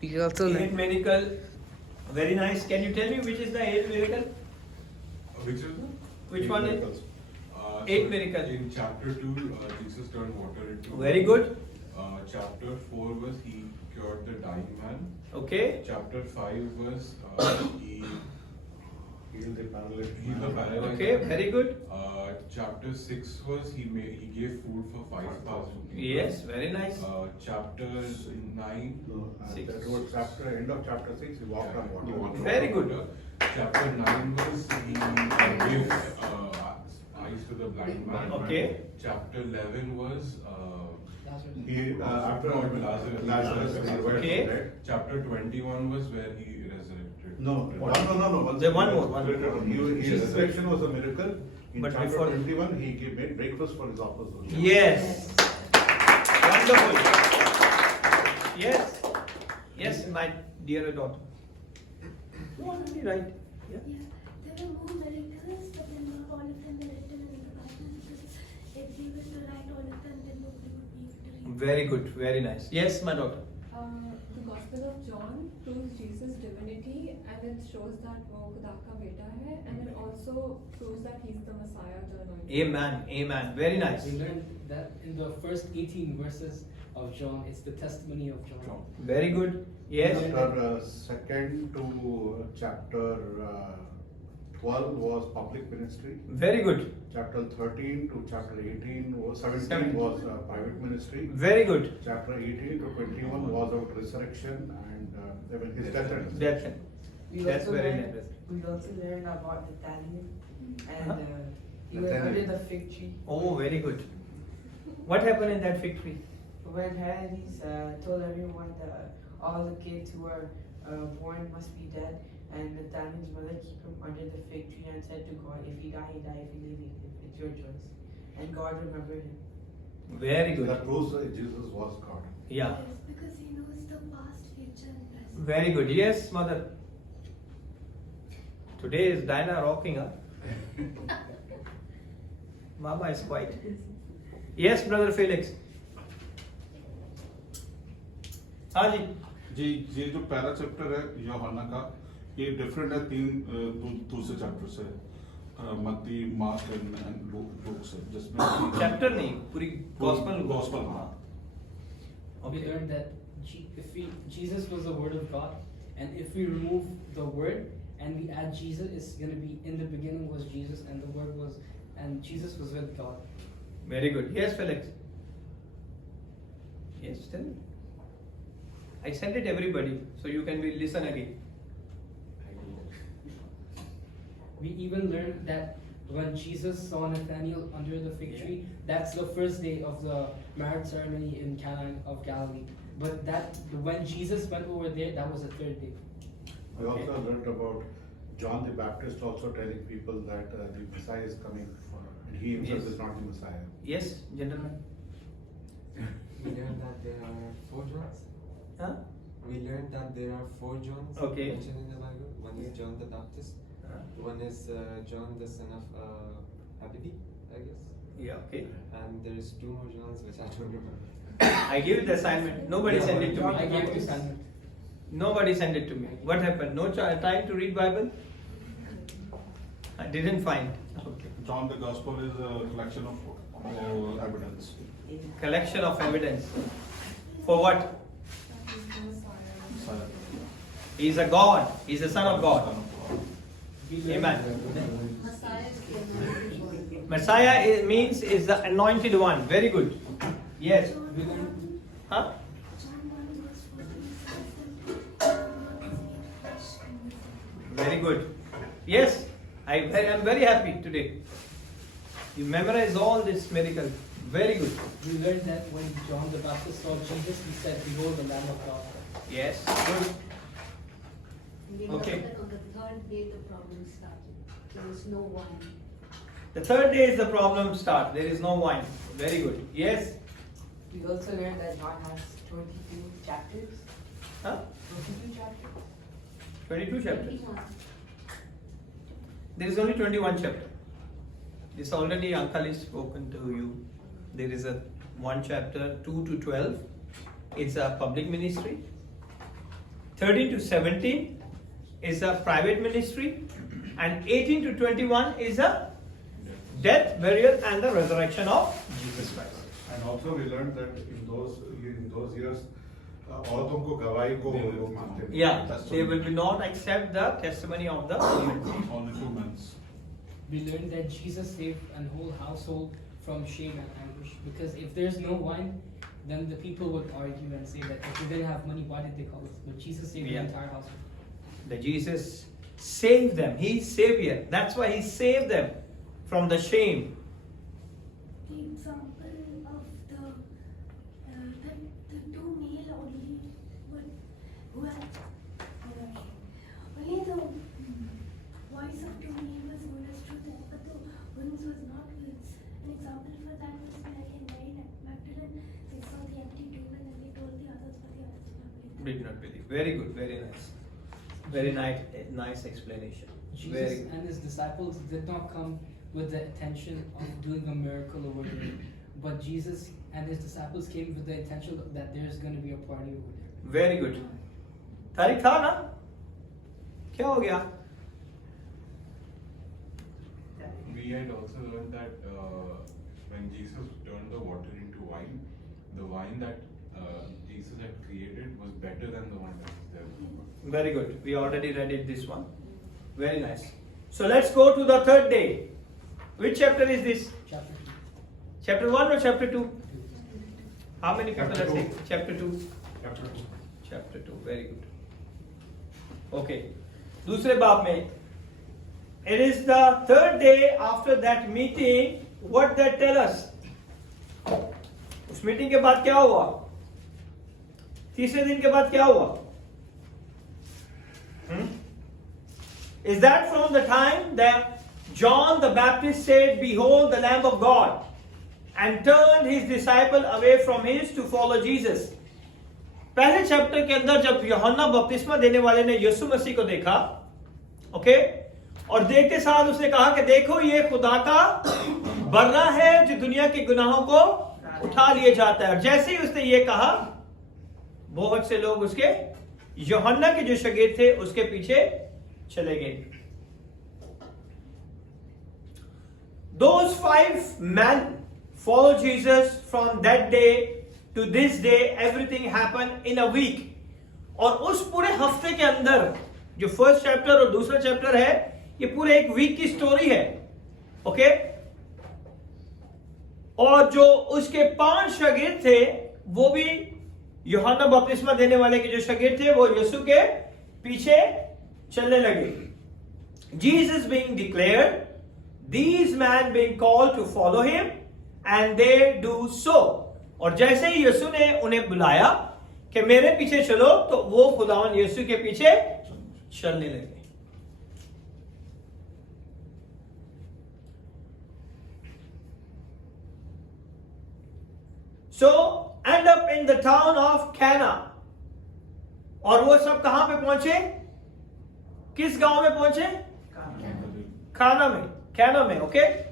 We also Eighth miracle. Very nice. Can you tell me which is the eighth miracle? Which is the? Which one is? miracles. Eighth miracle. In chapter 2, Jesus turned water into Very good. Chapter 4 was he cured the dying man. Okay. Chapter 5 was he Heal the paralytic. healed the paralyzed. Okay. Very good. Chapter 6 was he gave food for 5,000 people. Yes. Very nice. Chapter 9. No, Six. that was end of chapter 6, he walked on water. Very good. Chapter 9 was he gave eyes to the blind man. Okay. Chapter 11 was He, after Lazarus, he went Okay. to dead. chapter 21 was where he resurrected. No. There one more, one more. His resurrection was a miracle. In But chapter before- 21, he made breakfast for his apostles. Yes. Wonderful. Yes. Yes, my dear daughter. You already right. Yeah. Yeah, there were more miracles, but then not all of them were written in the Bible because if we were to write all of them, then nobody would be able to read. Very good. Very nice. Yes, my daughter. The Gospel of John proves Jesus' divinity and it shows that वो खुदा का बेटा है and it also proves that he's the Messiah, the anointed. Amen. Amen. Very nice. We learned that in the first 18 verses of John, it's the testimony of John. Very good. Yes. Chapter 2nd to chapter 12 was public ministry. Very good. Chapter 13 to chapter 18 was 17 Seven. was private ministry. Very good. Chapter 18 to 21 was about resurrection and his death and That's We That's also very learned- nice. We also learned about Nathaniel and Huh? he was Nathaniel. under the fig tree. Oh, very good. What happened in that fig tree? When Herodes told everyone that all the kids who were born must be dead, and Nathaniel's mother kept him under the fig tree and said to God, if he die, he die. If he live, he live. It's your choice. And God remembered him. Very good. that proves that Jesus was God. Yeah. Yes, because he knows the past, future, and present. Very good. Yes, mother. Today is Diana rocking up. Mama is quiet. Yes, brother Felix. हाँ जी. जी ये जो para chapter है यूहन्ना का ये different है दूसरे chapter से मत्ती मार्क एंड लूक से जिसमें चैप्टर नहीं पूरी गॉस्पल गॉस्पल हाँ We learned that Jesus was the Word of God, and if we remove the Word and we add Jesus, it's going to be in the beginning was Jesus, and the Word was, and Jesus was with God. Very good. Yes, Felix. Yes, tell me. I sent it everybody, so you can listen again. We even learned that when Jesus saw Nathanael under the fig tree, that's the first day of the marriage ceremony in Cana of Galilee. But when Jesus went over there, that was the third day. I also learned about John the Baptist also telling people that the Messiah is coming, and he himself Yes. is not the Messiah. Yes, gentlemen. We learned that there are 4 Johns. Huh? We learned that there are 4 Johns Okay. mentioned in the Bible. One is John the Baptist. One is John the son of Abidi, I guess. Yeah, okay. And there is 2 more Johns which I don't remember. I gave the assignment. Nobody sent it to I me. gave you assignment. Nobody sent it to me. What happened? No time to read Bible? I didn't find. Okay. John the Gospel is a collection of evidence. Collection of evidence. For what? That he's the Messiah. He is a God. He is the Son of God. We learned Amen. Messiah is the anointed one. Messiah is the anointed one. Very good. Yes. We learned Huh? John 1 verse 14 says that Very good. Yes. I am very happy today. You memorize all this miracle. Very good. we learned that when John the Baptist saw Jesus, he said, "Behold, the Lamb of God." Yes. Good. We know Okay. that on the third day the problem started. There was no wine. The third day is the problem start. There is no wine. Very good. Yes. We also learned that John has 22 chapters. Huh? 22 chapters. 22 chapters. 21. There is only 21 chapter. This already Uncle is spoken to you. There is a one chapter 2 to 12. It's a public ministry. 13 to 17 is a private ministry, and 18 to 21 is a death, burial, and the resurrection of Jesus Christ. And also we learned that in those years, औरतों को गवाही को वो लोग मानते नहीं. Yeah, they will not accept the testimony of the women. Only 2 men. We learned that Jesus saved a whole household from shame and anguish. Because if there's no wine, then the people would argue and say that if they didn't have money, why did they call us? But Jesus saved Yeah. the entire household. That Jesus saved them. He is Savior. That's why He saved them from the shame. The example of the two male only who had only the voice of two male was understood, but the ones was not. An example for that was like in Mary Magdalene, they saw the empty tomb and then they told the others, but the others did not believe. Did not believe. Very good. Very nice. Very nice explanation. Very Jesus good. and his disciples did not come with the intention of doing a miracle over there. But Jesus and his disciples came with the intention that there's going to be a party over there. Very good. तारीख था ना? क्या हो गया? We had also learned that when Jesus turned the water into wine, the wine that Jesus had created was better than the one that was there before. Very good. We already read it, this one. Very nice. So let's go to the third day. Which chapter is this? Chapter 2. Chapter 1 or chapter 2? How many people Chapter are saying? 2. Chapter 2. Chapter 2. Chapter 2. Very good. Okay. दूसरे बाब में. It is the third day after that meeting. What that tell us? उस meeting के बाद क्या हुआ? तीसरे दिन के बाद क्या हुआ? Is that from the time that John the Baptist said, "Behold the Lamb of God," and turned his disciple away from his to follow Jesus? पहले चैप्टर के अंदर जब यूहन्ना बपतिस्मा देने वाले ने यीशु मसीह को देखा, ओके, और देखते साथ उसने कहा कि देखो ये खुदा का बर्रा है जो दुनिया के गुनाहों को उठा लिए जाता है। और जैसे ही उसने ये कहा, बहुत से लोग उसके यूहन्ना के जो शागिर्द थे उसके पीछे चले गए। Those 5 men followed Jesus from that day to this day. Everything happened in a week. और उस पूरे हफ्ते के अंदर जो फर्स्ट चैप्टर और दूसरा चैप्टर है, ये पूरे एक वीक की स्टोरी है, ओके? और जो उसके 5 शागिर्द थे, वो भी यूहन्ना बपतिस्मा देने वाले के जो शागिर्द थे, वो यीशु के पीछे चलने लगे. Jesus being declared, these men being called to follow him, and they do so. और जैसे ही यीशु ने उन्हें बुलाया कि मेरे पीछे चलो, तो वो खुदावन यीशु के पीछे चलने लगे. So end up in the town of Cana. और वो सब कहां पे पहुंचे? किस गांव में पहुंचे? Cana में, okay?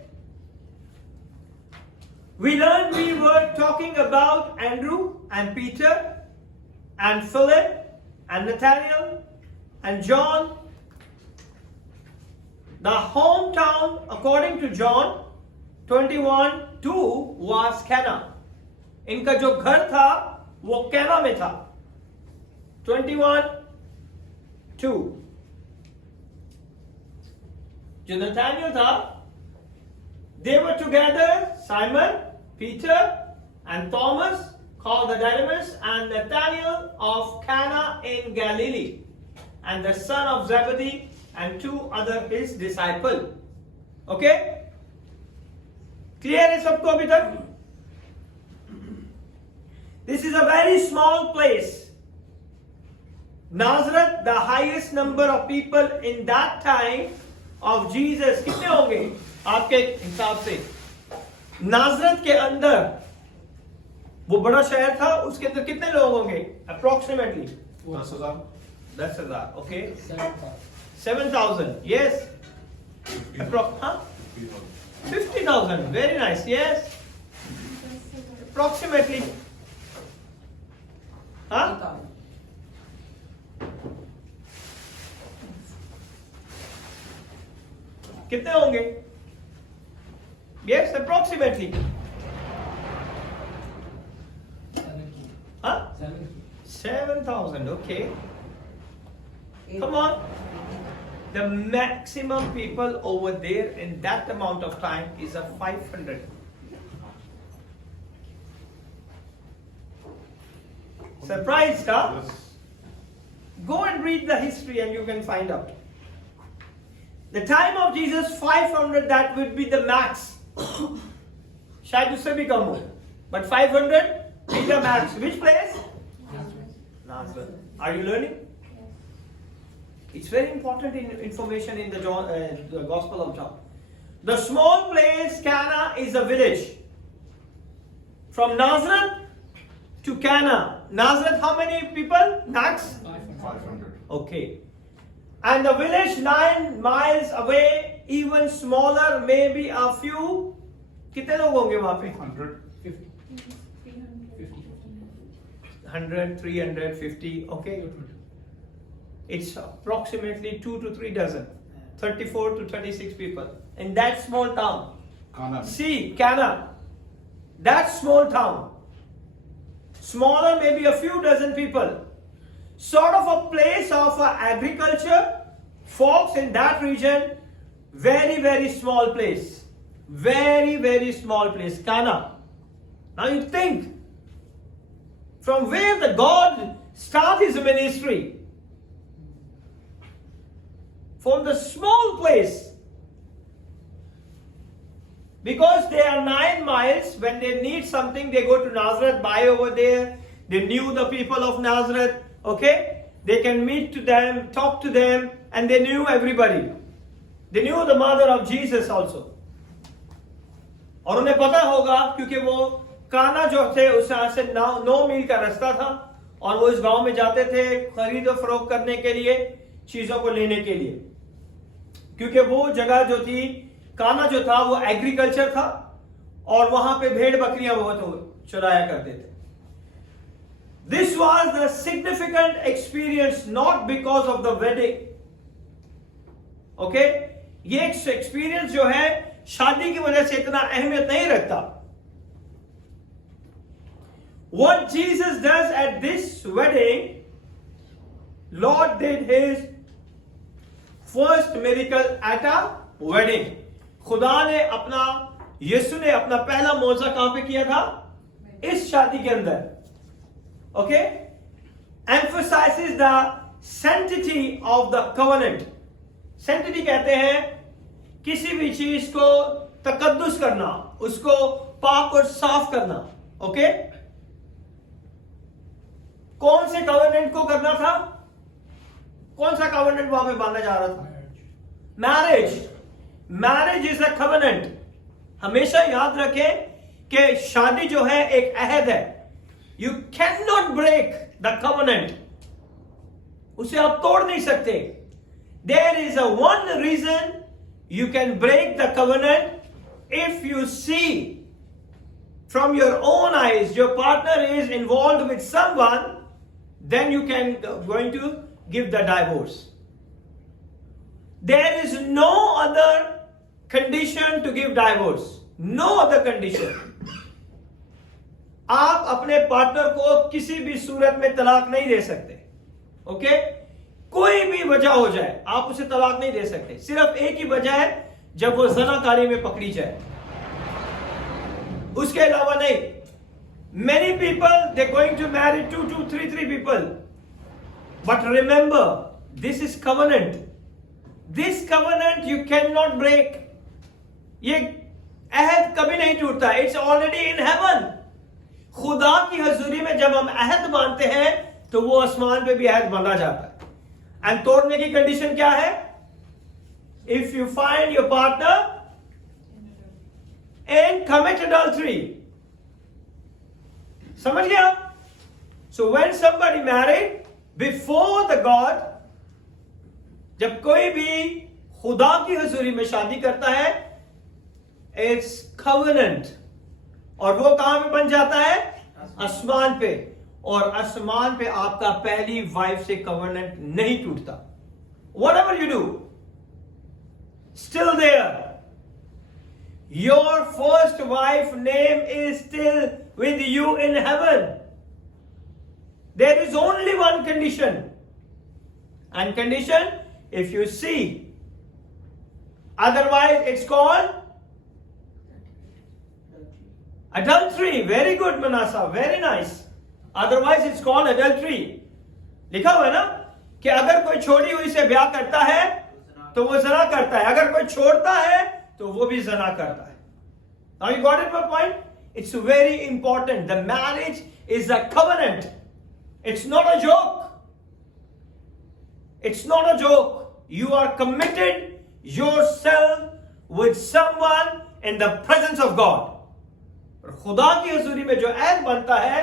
We learned we were talking about Andrew and Peter and Philip and Nathaniel and John. The hometown, according to John 21:2, was Cana. इनका जो घर था वो कैना में था. 21:2. जो नथानियल था, they were together, Simon, Peter, and Thomas, called the Didymus, and Nathanael of Cana in Galilee, and the son of Zebedee, and 2 other his disciples. Okay? Clear है सबको अभी तक? This is a very small place. Nazareth, the highest number of people in that time of Jesus, कितने होंगे आपके हिसाब से? नाजरत के अंदर वो बड़ा शहर था, उसके अंदर कितने लोग होंगे approximately? 10,000. Okay, 7,000. 7,000. Yes. 50,000. Very nice. Yes. Approximately. Huh? कितने होंगे? Yes, approximately. 7K. Huh? 7K. 7,000, okay. Come on. The maximum people over there in that amount of time is a 500. Surprised, huh? Yes. Go and read the history and you can find out. The time of Jesus, 500, that would be the max. शायद उससे भी कम हो. But 500 is the max. Which place? Nazareth. Are you learning? It's very important information in the Gospel of John. The small place Cana is a village. From Nazareth to Cana. Nazareth, how many people? Max? 500. Okay. And the village 9 miles away, even smaller, maybe a few. कितने लोग होंगे वहां पे? 100. 50. 100, 350. Okay. It's approximately 2 to 3 dozen. 34 to 36 people. In that small town. Kana. See, Cana. That small town. Smaller, maybe a few dozen people. Sort of a place of agriculture. Folks in that region. Very, very small place. Very, very small place. Cana. Now you think. From where the God started his ministry. From the small place. Because they are 9 miles, when they need something, they go to Nazareth, buy over there. They knew the people of Nazareth, okay? They can meet to them, talk to them, and they knew everybody. They knew the mother of Jesus also. और उन्हें पता होगा क्योंकि वो काना जो थे उस यहाँ से 9 मील का रास्ता था और वो इस गांव में जाते थे खरीद और फरोख्त करने के लिए, चीजों को लेने के लिए, क्योंकि वो जगह जो थी, काना जो था वो एग्रीकल्चर था और वहां पे भेड़ बकरियां बहुत चुराया करते थे. This was the significant experience not because of the wedding. Okay? ये एक्सपीरियंस जो है शादी की वजह से इतना अहमियत नहीं रखता. What Jesus does at this wedding, Lord did his first miracle at a wedding. खुदा ने अपना, यीशु ने अपना पहला मौजा कहां पे किया था? इस शादी के अंदर. Okay? Emphasizes the sanctity of the covenant. Sanctity कहते हैं किसी भी चीज को तकद्दुस करना, उसको पाक और साफ करना. ओके? कौन से कवेनेंट को करना था? कौन सा कवेनेंट वहां पे बांधा जा रहा था? Marriage. Marriage is a covenant. हमेशा याद रखें कि शादी जो है एक अहद है. You can not break the covenant. उसे आप तोड़ नहीं सकते. There is a one reason you can break the covenant if you see from your own eyes your partner is involved with someone, then you can going to give the divorce. There is no other condition to give divorce. No other condition. आप अपने partner को किसी भी सूरत में तलाक नहीं दे सकते. Okay? कोई भी वजह हो जाए आप उसे तलाक नहीं दे सकते. सिर्फ एक ही वजह है, जब वो ज़नाकारी में पकड़ी जाए. उसके अलावा नहीं. Many people they're going to marry 2, 3 people. But remember, this is covenant. This covenant you cannot break. ये अहद कभी नहीं टूटता. It's already in heaven. खुदा की हजूरी में जब हम अहद बांधते हैं तो वो आसमान पे भी अहद बांधा जाता है. एंड तोड़ने की कंडीशन क्या है? If you find your partner and commit adultery. समझ गया? So when somebody married before the God, जब कोई भी खुदा की हजूरी में शादी करता है, इट्स कवेनेंट. और वो कहां पे बन जाता है? आसमान पे. और आसमान पे आपका पहली वाइफ से कवेनेंट नहीं टूटता. Whatever you do, still there. Your first wife name is still with you in heaven. There is only one condition. And condition, if you see, otherwise it's called adultery. Very good, Manasa. Very nice. Otherwise it's called adultery. लिखा हुआ है ना कि अगर कोई छोड़ी हुई से ब्याह करता है तो वो ज़ना करता है, अगर कोई छोड़ता है तो वो भी ज़ना करता है. Now you got it, my point? It's very important. The marriage is a covenant. It's not a joke. It's not a joke. You are committed yourself with someone in the presence of God. और खुदा की हजूरी में जो ऐद बनता है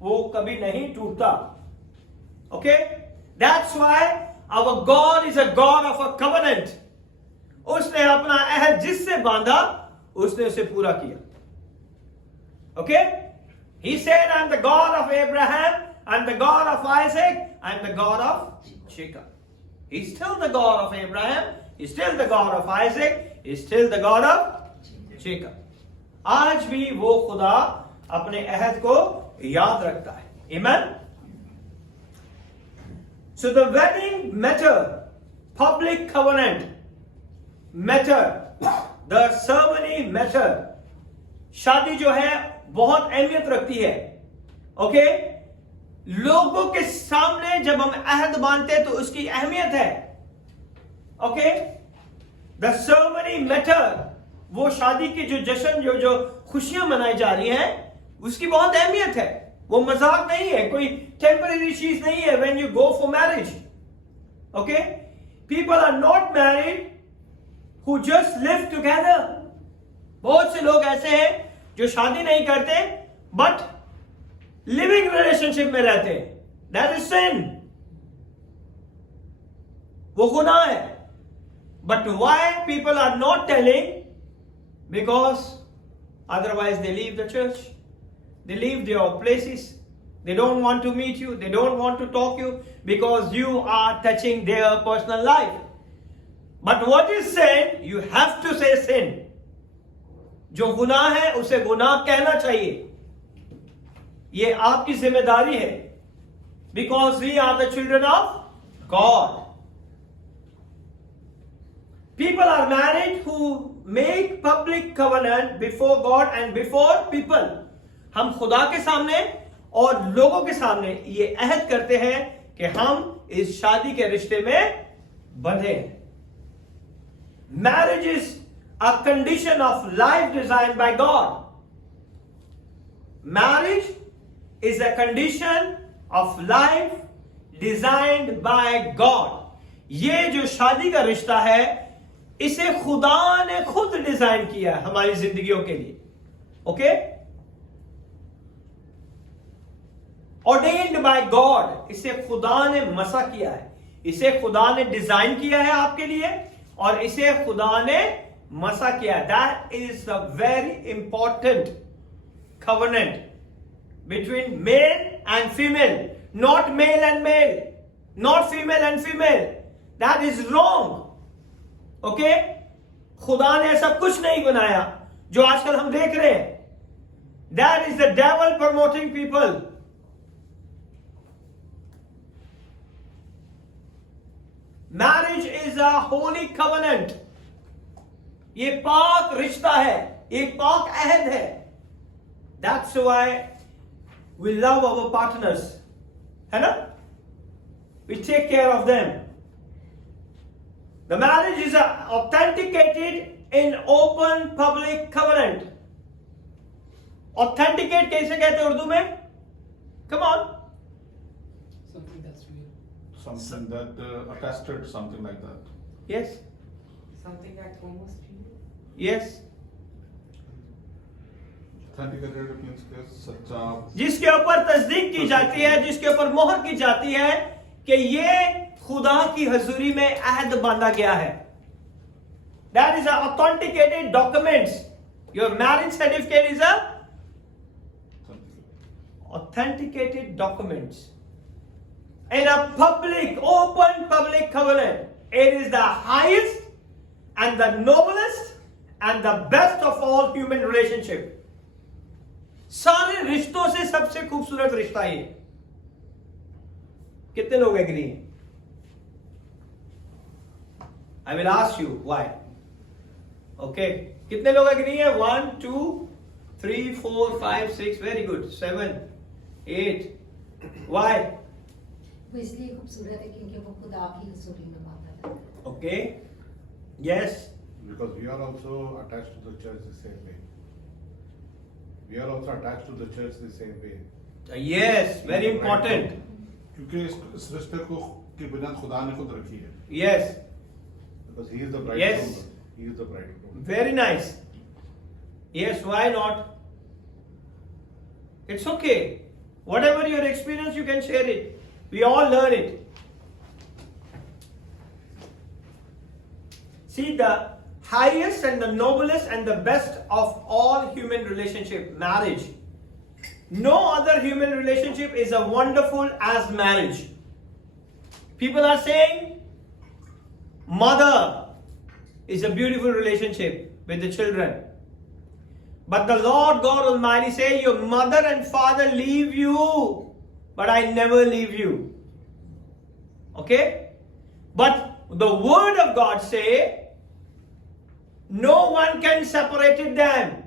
वो कभी नहीं टूटता. Okay? That's why our God is a God of a covenant. उसने अपना अहद जिससे बांधा उसने उसे पूरा किया. Okay? He said, I'm the God of Abraham, I'm the God of Isaac, I'm the God of Jacob. He's still the God of Abraham, he's still the God of Isaac, he's still the God of Jacob. आज भी वो खुदा अपने अहद को याद रखता है. Amen? So the wedding matter, public covenant matter, the ceremony matter. शादी जो है बहुत अहमियत रखती है. ओके? लोगों के सामने जब हम अहद बांधते हैं तो उसकी अहमियत है. ओके? द ceremony matter, वो शादी की जो जश्न जो खुशियां मनाई जा रही हैं उसकी बहुत अहमियत है. वो मजाक नहीं है, कोई टेम्पररी चीज नहीं है. when you go for marriage, okay, people are not married who just live together. बहुत से लोग ऐसे हैं जो शादी नहीं करते बट लिविंग रिलेशनशिप में रहते हैं. दैट इज सिन, वो गुनाह है. But why people are not telling? Because otherwise they leave the church, they leave their places, they don't want to meet you, they don't want to talk you because you are touching their personal life. But what is sin? You have to say sin. जो गुनाह है उसे गुनाह कहना चाहिए. ये आपकी जिम्मेदारी है. Because we are the children of God. People are married who make public covenant before God and before people. हम खुदा के सामने और लोगों के सामने ये अहद करते हैं कि हम इस शादी के रिश्ते में बंधे हैं. Marriage is a condition of life designed by God. Marriage is a condition of life designed by God. ये जो शादी का रिश्ता है इसे खुदा ने खुद डिजाइन किया है हमारी जिंदगियों के लिए. ओके? Ordained by God. इसे खुदा ने मसा किया है, इसे खुदा ने डिजाइन किया है आपके लिए और इसे खुदा ने मसा किया है. That is a very important covenant between male and female, not male and male, not female and female. That is wrong. Okay? खुदा ने ऐसा कुछ नहीं बनाया जो आजकल हम देख रहे हैं. That is the devil promoting people. Marriage is a holy covenant. ये पाक रिश्ता है, एक पाक अहद है. That's why we love our partners, है ना? We take care of them. The marriage is authenticated in open public covenant. Authenticate कैसे कहते हैं उर्दू में? Come on. Something that's real. Something that attested, something like that. Yes. Something that's almost real. Yes. Authenticated means कि सच्चा. जिसके ऊपर तस्दीक की जाती है, जिसके ऊपर मोहर की जाती है कि ये खुदा की हजूरी में अहद बांधा गया है. That is an authenticated documents. Your marriage certificate is a authenticated documents. In a public, open public covenant, it is the highest and the noblest and the best of all human relationship. सारे रिश्तों से सबसे खूबसूरत रिश्ता ये. कितने लोग agree हैं? I will ask you why. Okay. कितने लोग एग्री हैं? 1, 2, 3, 4, 5, 6. Very good. 7, 8. Why? वो इसलिए खूबसूरत है क्योंकि वो खुदा की हजूरी में बात करता है. Okay. Yes. Because we are also attached to the church the same way. We are also attached to the church the same way. Yes. Very important. क्योंकि इस रिश्ते को की बुनियाद खुदा ने खुद रखी है. Yes. Because he is the bridegroom. Yes. He is the bridegroom. Very nice. Yes, why not? It's okay. Whatever your experience, you can share it. We all learn it. See, the highest and the noblest and the best of all human relationship, marriage. No other human relationship is as wonderful as marriage. People are saying, mother is a beautiful relationship with the children. But the Lord God Almighty says, your mother and father leave you, but I never leave you. Okay? But the word of God says, no one can separate them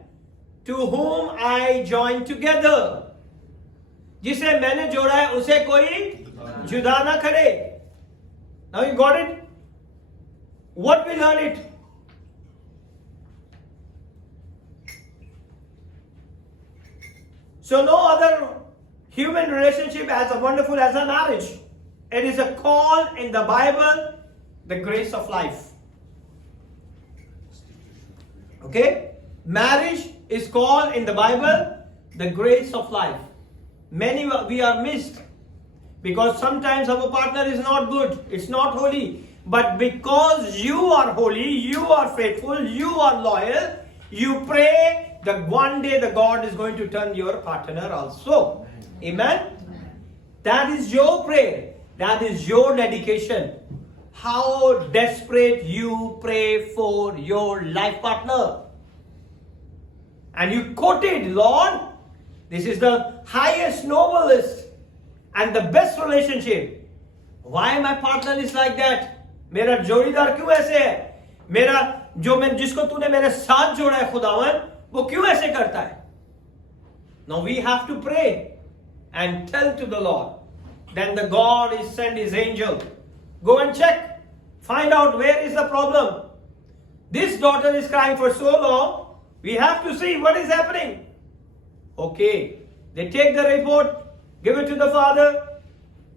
to whom I join together. जिसे मैंने जोड़ा है उसे कोई जुदा ना करे. Now you got it? What will learn it? So no other human relationship as wonderful as a marriage. It is a call in the Bible, the grace of life. Okay? Marriage is called in the Bible, the grace of life. Many we are missed because sometimes our partner is not good, it's not holy. But because you are holy, you are faithful, you are loyal, you pray that one day the God is going to turn your partner also. Amen? That is your prayer. That is your dedication. How desperate you pray for your life partner. And you quoted, Lord, this is the highest, noblest, and the best relationship. Why my partner is like that? मेरा जोड़ीदार क्यों ऐसे है? मेरा जो मैं जिसको तूने मेरे साथ जोड़ा है खुदावन, वो क्यों ऐसे करता है? Now we have to pray and tell to the Lord. Then the God is send his angel. Go and check. Find out where is the problem. This daughter is crying for so long. We have to see what is happening. Okay. They take the report, give it to the father.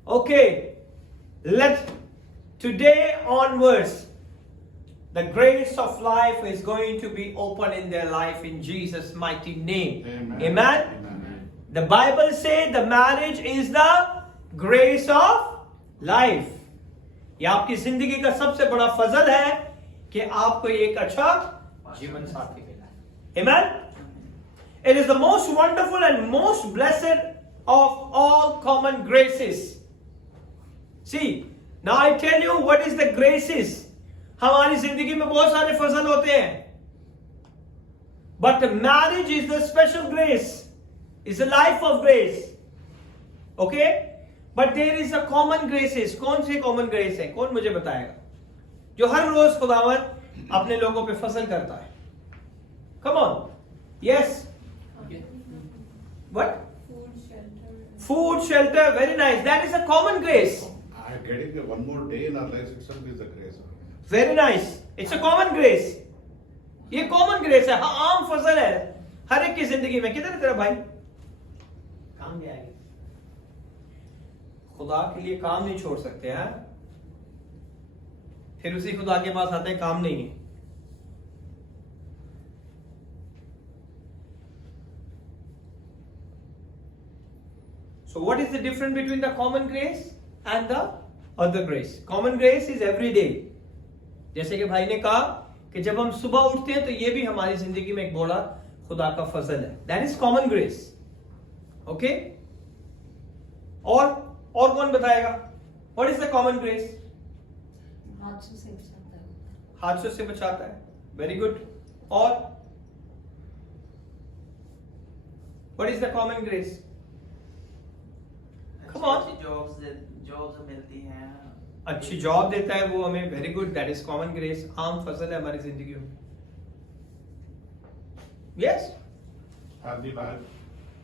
Okay. Today onwards, the grace of life is going to be open in their life in Jesus' mighty name. Amen. Amen? Amen. The Bible says the marriage is the grace of life. ये आपकी जिंदगी का सबसे बड़ा फजल है कि आपको एक अच्छा जीवन साथी मिला. Amen? It is the most wonderful and most blessed of all common graces. See, now I tell you what is the graces. हमारी जिंदगी में बहुत सारे फजल होते हैं. But marriage is the special grace. It's a life of grace. Okay? But there is a common graces. कौन से common grace है? कौन मुझे बताएगा? जो हर रोज खुदावन अपने लोगों पे फजल करता है. Come on. Yes. What? Food, shelter. Very nice. That is a common grace. Getting one more day in our lives itself is a grace. Very nice. It's a common grace. ये common grace है. हाँ, आम फजल है हर एक की जिंदगी में. किधर है तेरा भाई? काम गया है. खुदा के लिए काम नहीं छोड़ सकते हैं. फिर उसी खुदा के पास आते हैं काम नहीं है. So what is the difference between the common grace and the other grace? Common grace is every day. जैसे कि भाई ने कहा कि जब हम सुबह उठते हैं तो ये भी हमारी जिंदगी में एक बड़ा खुदा का फजल है. That is common grace. Okay? और कौन बताएगा? What is the common grace? हादसों से बचाता है. हादसों से बचाता है. Very good. और what is the common grace? Come on. Jobs मिलती हैं. अच्छी जॉब देता है वो हमें. Very good. That is common grace. आम फजल है हमारी जिंदगी में. Yes.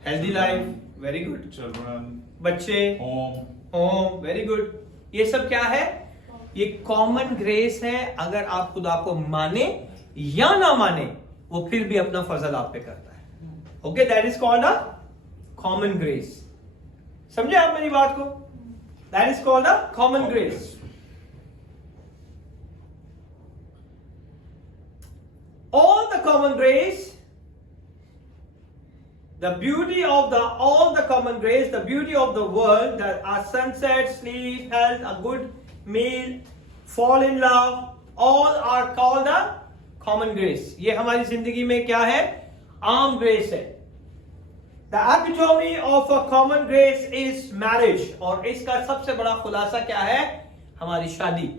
Healthy life. Very good. Children, बच्चे, होम, वेरी गुड. ये सब क्या है? ये कॉमन ग्रेस है. अगर आप खुदा को माने या ना माने, वो फिर भी अपना फजल आप पे करता है. Okay, that is called a common grace. समझे आप मेरी बात को? That is called a common grace. All the common grace, the beauty of all the common grace, the beauty of the world, that our sunset, sleep, health, a good meal, fall in love, all are called a common grace. ये हमारी जिंदगी में क्या है? आम grace है. The epitome of a common grace is marriage. और इसका सबसे बड़ा खुलासा क्या है? हमारी शादी.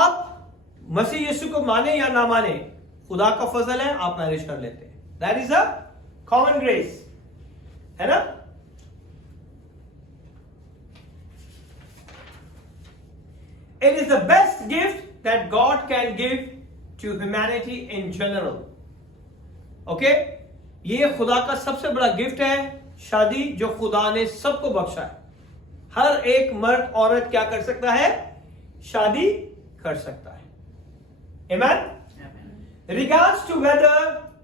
आप मसीह यीशु को माने या ना माने, खुदा का फजल है, आप मैरिज कर लेते हैं. That is a common grace, है ना? It is the best gift that God can give to humanity in general. Okay, ये खुदा का सबसे बड़ा गिफ्ट है, शादी, जो खुदा ने सबको बख्शा है. हर एक मर्द औरत क्या कर सकता है? शादी कर सकता है. Amen? Regards to whether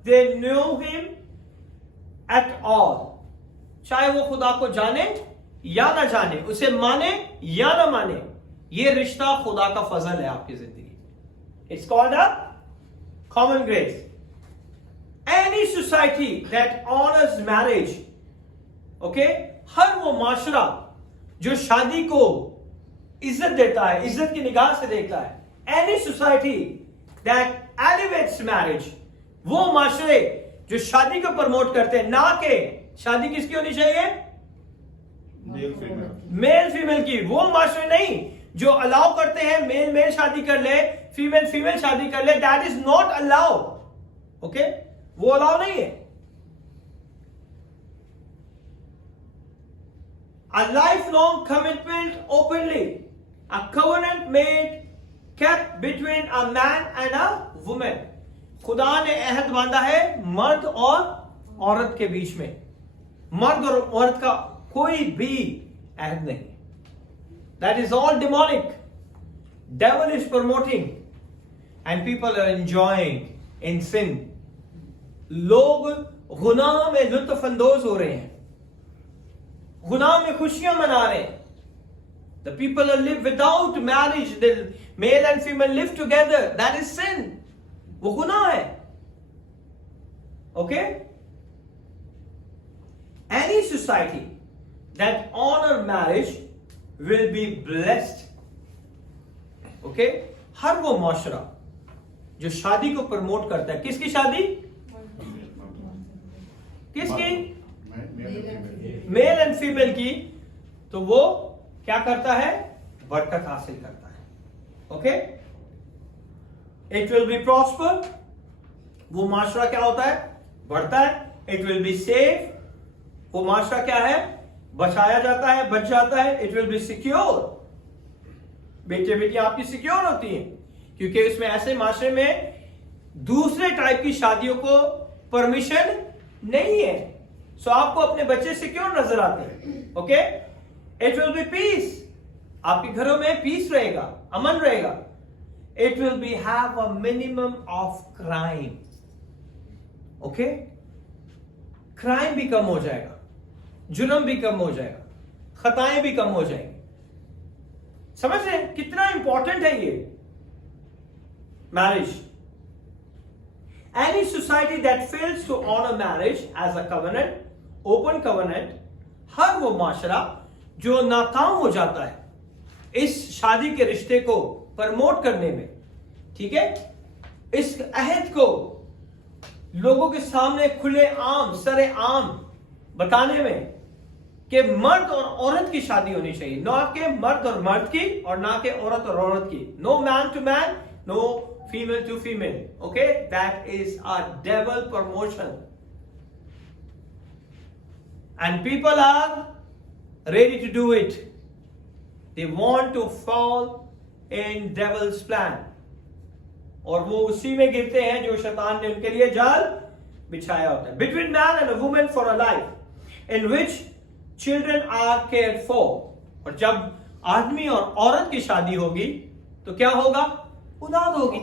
they know him at all. चाहे वो खुदा को जाने या ना जाने, उसे माने या ना माने, ये रिश्ता खुदा का फजल है आपकी जिंदगी. It's called a common grace. Any society that honors marriage, okay, हर वो माशरा जो शादी को इज्जत देता है, इज्जत की निगाह से देखता है, any society that elevates marriage, वो माशरे जो शादी को प्रमोट करते हैं, ना के शादी किसकी होनी चाहिए? मेल फीमेल की. वो माशरे नहीं जो अलाउ करते हैं मेल मेल शादी कर ले, फीमेल फीमेल शादी कर ले. That is not allow. Okay, वो अलाउ नहीं है. A lifelong commitment openly, a covenant made, kept between a man and a woman. खुदा ने अहद बांधा है मर्द और औरत के बीच में. मर्द और औरत का कोई भी अहद नहीं. That is all demonic. Devil is promoting and people are enjoying in sin. लोग गुनाह में लुत्फ अंदोज हो रहे हैं, गुनाह में खुशियां मना रहे हैं. The people who live without marriage, the male and female live together. That is sin. वो गुनाह है. Okay? Any society that honor marriage will be blessed. Okay? हर वो माशरा जो शादी को प्रमोट करता है. किसकी शादी? किसकी? मेल एंड फीमेल की. तो वो क्या करता है? बरकत हासिल करता है. Okay, it will B prosper. वो माशरा क्या होता है? बढ़ता है. It will be safe. वो माशरा क्या है? बचाया जाता है, बच जाता है. It will be secure. बेटे बेटियां आपकी सिक्योर होती हैं, क्योंकि इसमें ऐसे माशरे में दूसरे टाइप की शादियों को परमिशन नहीं है. सो आपको अपने बच्चे सिक्योर नजर आते हैं. Okay, it will be peace. आपके घरों में पीस रहेगा, अमन रहेगा. It will be have a minimum of crime. Okay, crime भी कम हो जाएगा, जुर्म भी कम हो जाएगा, खताएं भी कम हो जाएंगी. समझ रहे हैं कितना इंपॉर्टेंट है ये marriage? Any society that fails to honor marriage as a covenant, open covenant, हर वो माशरा जो नाकाम हो जाता है इस शादी के रिश्ते को प्रमोट करने में, ठीक है, इस अहद को लोगों के सामने खुले आम सरे आम बताने में कि मर्द और औरत की शादी होनी चाहिए, ना कि मर्द और मर्द की और ना कि औरत और औरत की. No man to man, no female to female. Okay, that is a devil promotion. And people are ready to do it. They want to fall in devil's plan. और वो उसी में गिरते हैं जो शैतान ने उनके लिए जाल बिछाया होता है. Between man and a woman for a life in which children are cared for. और जब आदमी और औरत की शादी होगी तो क्या होगा? औलाद होगी.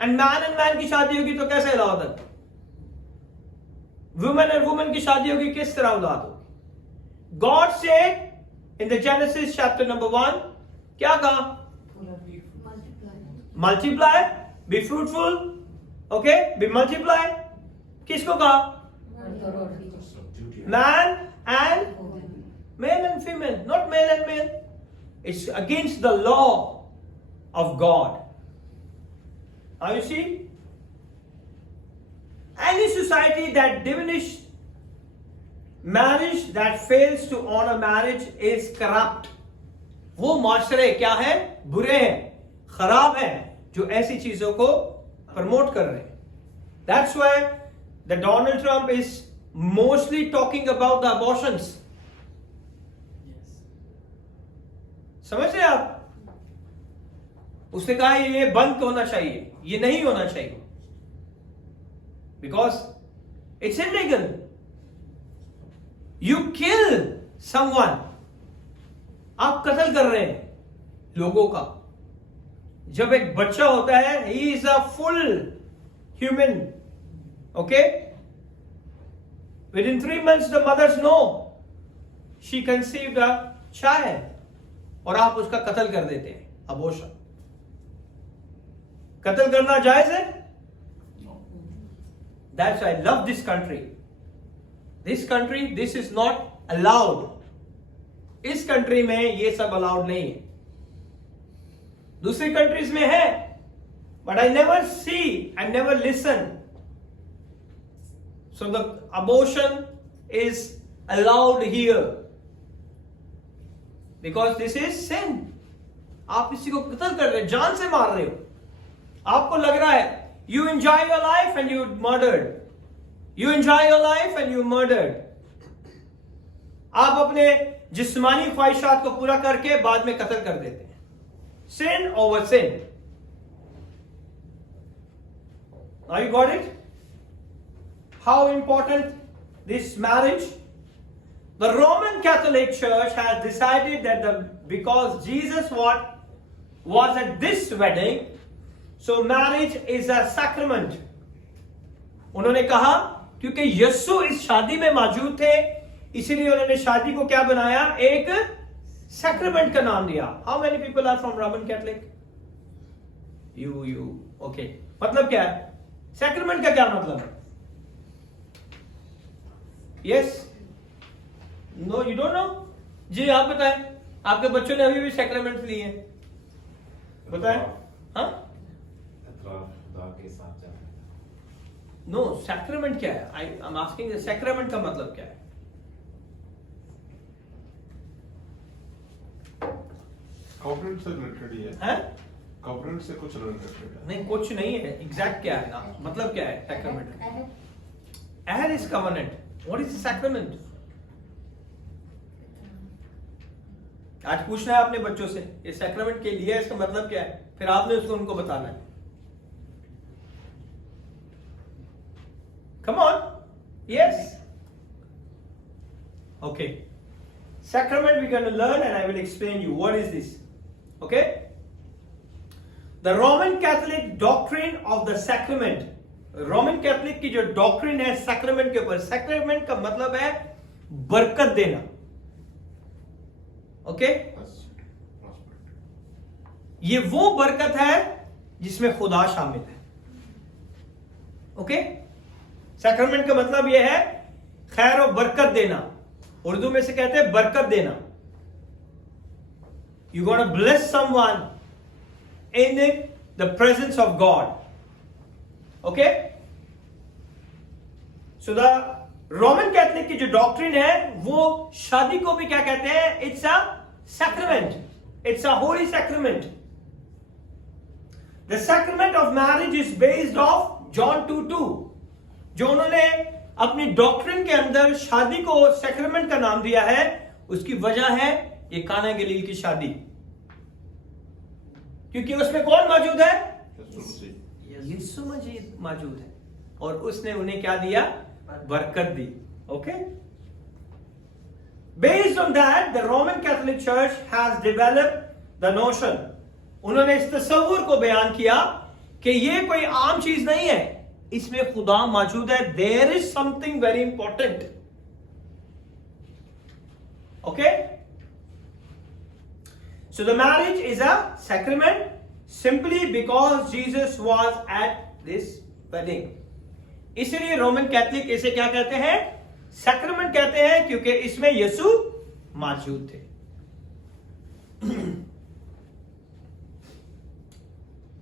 And man की शादी होगी तो कैसे औलाद होगी? Women and women की शादी होगी, किस तरह औलाद होगी? God said in the Genesis chapter number 1, क्या कहा? Multiply, be fruitful, okay, be multiply. किसको कहा? Man and male and female, not male and male. It's against the law of God. Now you see, any society that diminishes marriage, that fails to honor marriage, is corrupt. वो माशरे क्या है? बुरे हैं, खराब हैं, जो ऐसी चीजों को प्रमोट कर रहे हैं. That's why the Donald Trump is mostly talking about the abortions. समझ रहे आप? उसने कहा ये बंद होना चाहिए, ये नहीं होना चाहिए. Because it's illegal. You kill someone. आप कत्ल कर रहे हैं लोगों का. जब एक बच्चा होता है, he is a full human. Okay? Within 3 months the mothers know she conceived a child. और आप उसका कत्ल कर देते हैं. अबॉर्शन. कत्ल करना जायज है? That's why I love this country. This country, this is not allowed. इस कंट्री में ये सब अलाउड नहीं है. दूसरी कंट्रीज में है, but I never see and never listen. So the abortion is allowed here because this is sin. आप किसी को कत्ल कर रहे हो, जान से मार रहे हो. आपको लग रहा है you enjoy your life and you murdered. You enjoy your life and you murdered. आप अपने जिस्मानी ख्वाहिशात को पूरा करके बाद में कत्ल कर देते हैं. Sin over sin. Now you got it? How important this marriage? The Roman Catholic Church has decided that because Jesus was at this wedding, so marriage is a sacrament. उन्होंने कहा क्योंकि यीशु इस शादी में मौजूद थे, इसीलिए उन्होंने शादी को क्या बनाया? एक सैक्रामेंट का नाम दिया. How many people are from Roman Catholic? You. Okay. मतलब क्या है? सैक्रामेंट का क्या मतलब है? Yes? No, you don't know? जी आप बताएं. आपके बच्चों ने अभी भी सैक्रामेंट लिए हैं. बताएं. हाँ? नो, सैक्रामेंट क्या है? आई एम आस्किंग सैक्रामेंट का मतलब क्या है? कवरेंट से रिलेटेड ही है. कवरेंट से कुछ रिलेटेड है? नहीं, कुछ नहीं है. एग्जैक्ट क्या है ना? मतलब क्या है sacrament? Ahad is covenant. What is sacrament? आज पूछना है अपने बच्चों से ये सैक्रामेंट के लिए इसका मतलब क्या है, फिर आपने उसको उनको बताना है. Come on. Yes. Okay. Sacrament we're going to learn and I will explain you what is this. Okay? The Roman Catholic doctrine of the sacrament. Roman Catholic की जो डॉक्ट्रिन है सैक्रामेंट के ऊपर, सैक्रामेंट का मतलब है बरकत देना. ओके? ये वो बरकत है जिसमें खुदा शामिल है. ओके? सैक्रामेंट का मतलब यह है खैर और बरकत देना. उर्दू में से कहते हैं बरकत देना. You gonna bless someone in the presence of God. Okay? So the Roman Catholic की जो डॉक्ट्रिन है वो शादी को भी क्या कहते हैं? It's a sacrament. It's a Holi sacrament. The sacrament of marriage is based off John 2:2. जो उन्होंने अपनी डॉक्ट्रिन के अंदर शादी को सैक्रेमेंट का नाम दिया है, उसकी वजह है ये काना गलील की शादी, क्योंकि उसमें कौन मौजूद है? यीशु मसीह मौजूद है, और उसने उन्हें क्या दिया? बरकत दी. Okay, Based on that, the Roman Catholic Church has developed the notion. उन्होंने इस तस्वुर को बयान किया कि ये कोई आम चीज नहीं है, इसमें खुदा मौजूद है. There is something very important. Okay? So the marriage is a sacrament simply because Jesus was at this wedding. इसलिए रोमन कैथलिक इसे क्या कहते हैं? सैक्रेमेंट कहते हैं, क्योंकि इसमें यीशु मौजूद थे.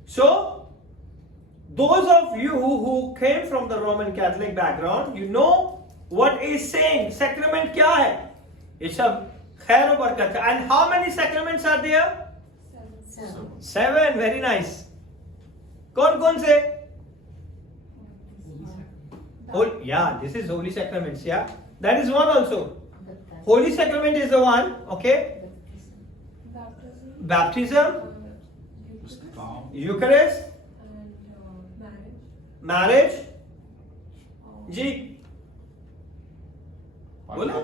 So, those of you who came from the Roman Catholic background, you know what is saying. Sacrament क्या है? ये सब खैर और बरकत है. And how many sacraments are there? 7. Very nice. कौन कौन से? Yeah, this is holy sacraments. Yeah, that is one also. Holy sacrament is the one. Okay. Baptism, Eucharist, and marriage. जी बोला?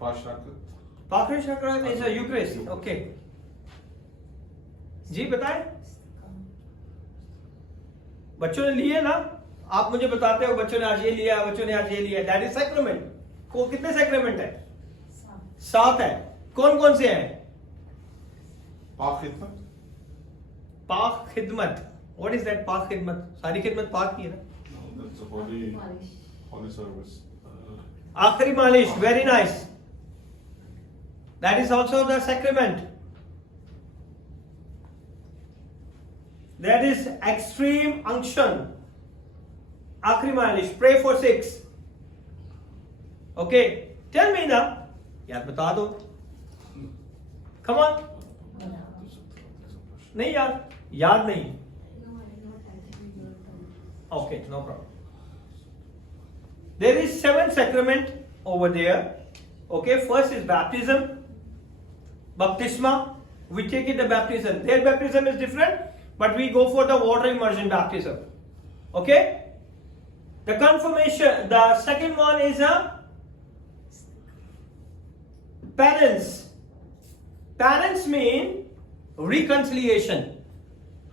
पाखरे सैक्रेमेंट is a Eucharist. Okay. जी बताएं. बच्चों ने लिए ना? आप मुझे बताते हो बच्चों ने आज ये लिया, बच्चों ने आज ये लिया. That is sacrament. को कितने सैक्रेमेंट है? 7 है. कौन कौन से हैं? पाक खिदमत. व्हाट इज दैट पाक खिदमत? सारी खिदमत पाक की है ना? आखिरी मालिश. Very nice. That is also the sacrament. That is extreme unction. आखिरी मालिश. Pray for 6. Okay, tell me ना. यार बता दो. Come on. नहीं यार, याद नहीं. Okay, no problem. There is 7 sacrament over there. Okay, first is baptism, baptisma. We take it the baptism. Their baptism is different, but we go for the water immersion baptism. Okay. The confirmation, the second one is a penance. Penance mean reconciliation.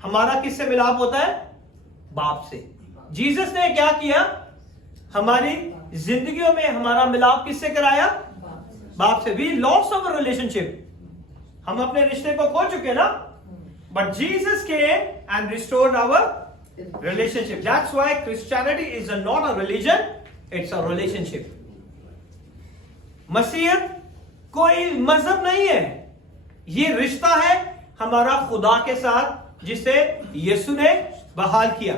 हमारा किससे मिलाप होता है? बाप से. Jesus ने क्या किया? हमारी जिंदगियों में हमारा मिलाप किससे कराया? बाप से. We lost our relationship. हम अपने रिश्ते को खो चुके ना? But Jesus came and restored our relationship. That's why Christianity is not a religion, it's a relationship. मसीहत कोई मजहब नहीं है, ये रिश्ता है हमारा खुदा के साथ जिसे यीशु ने बहाल किया.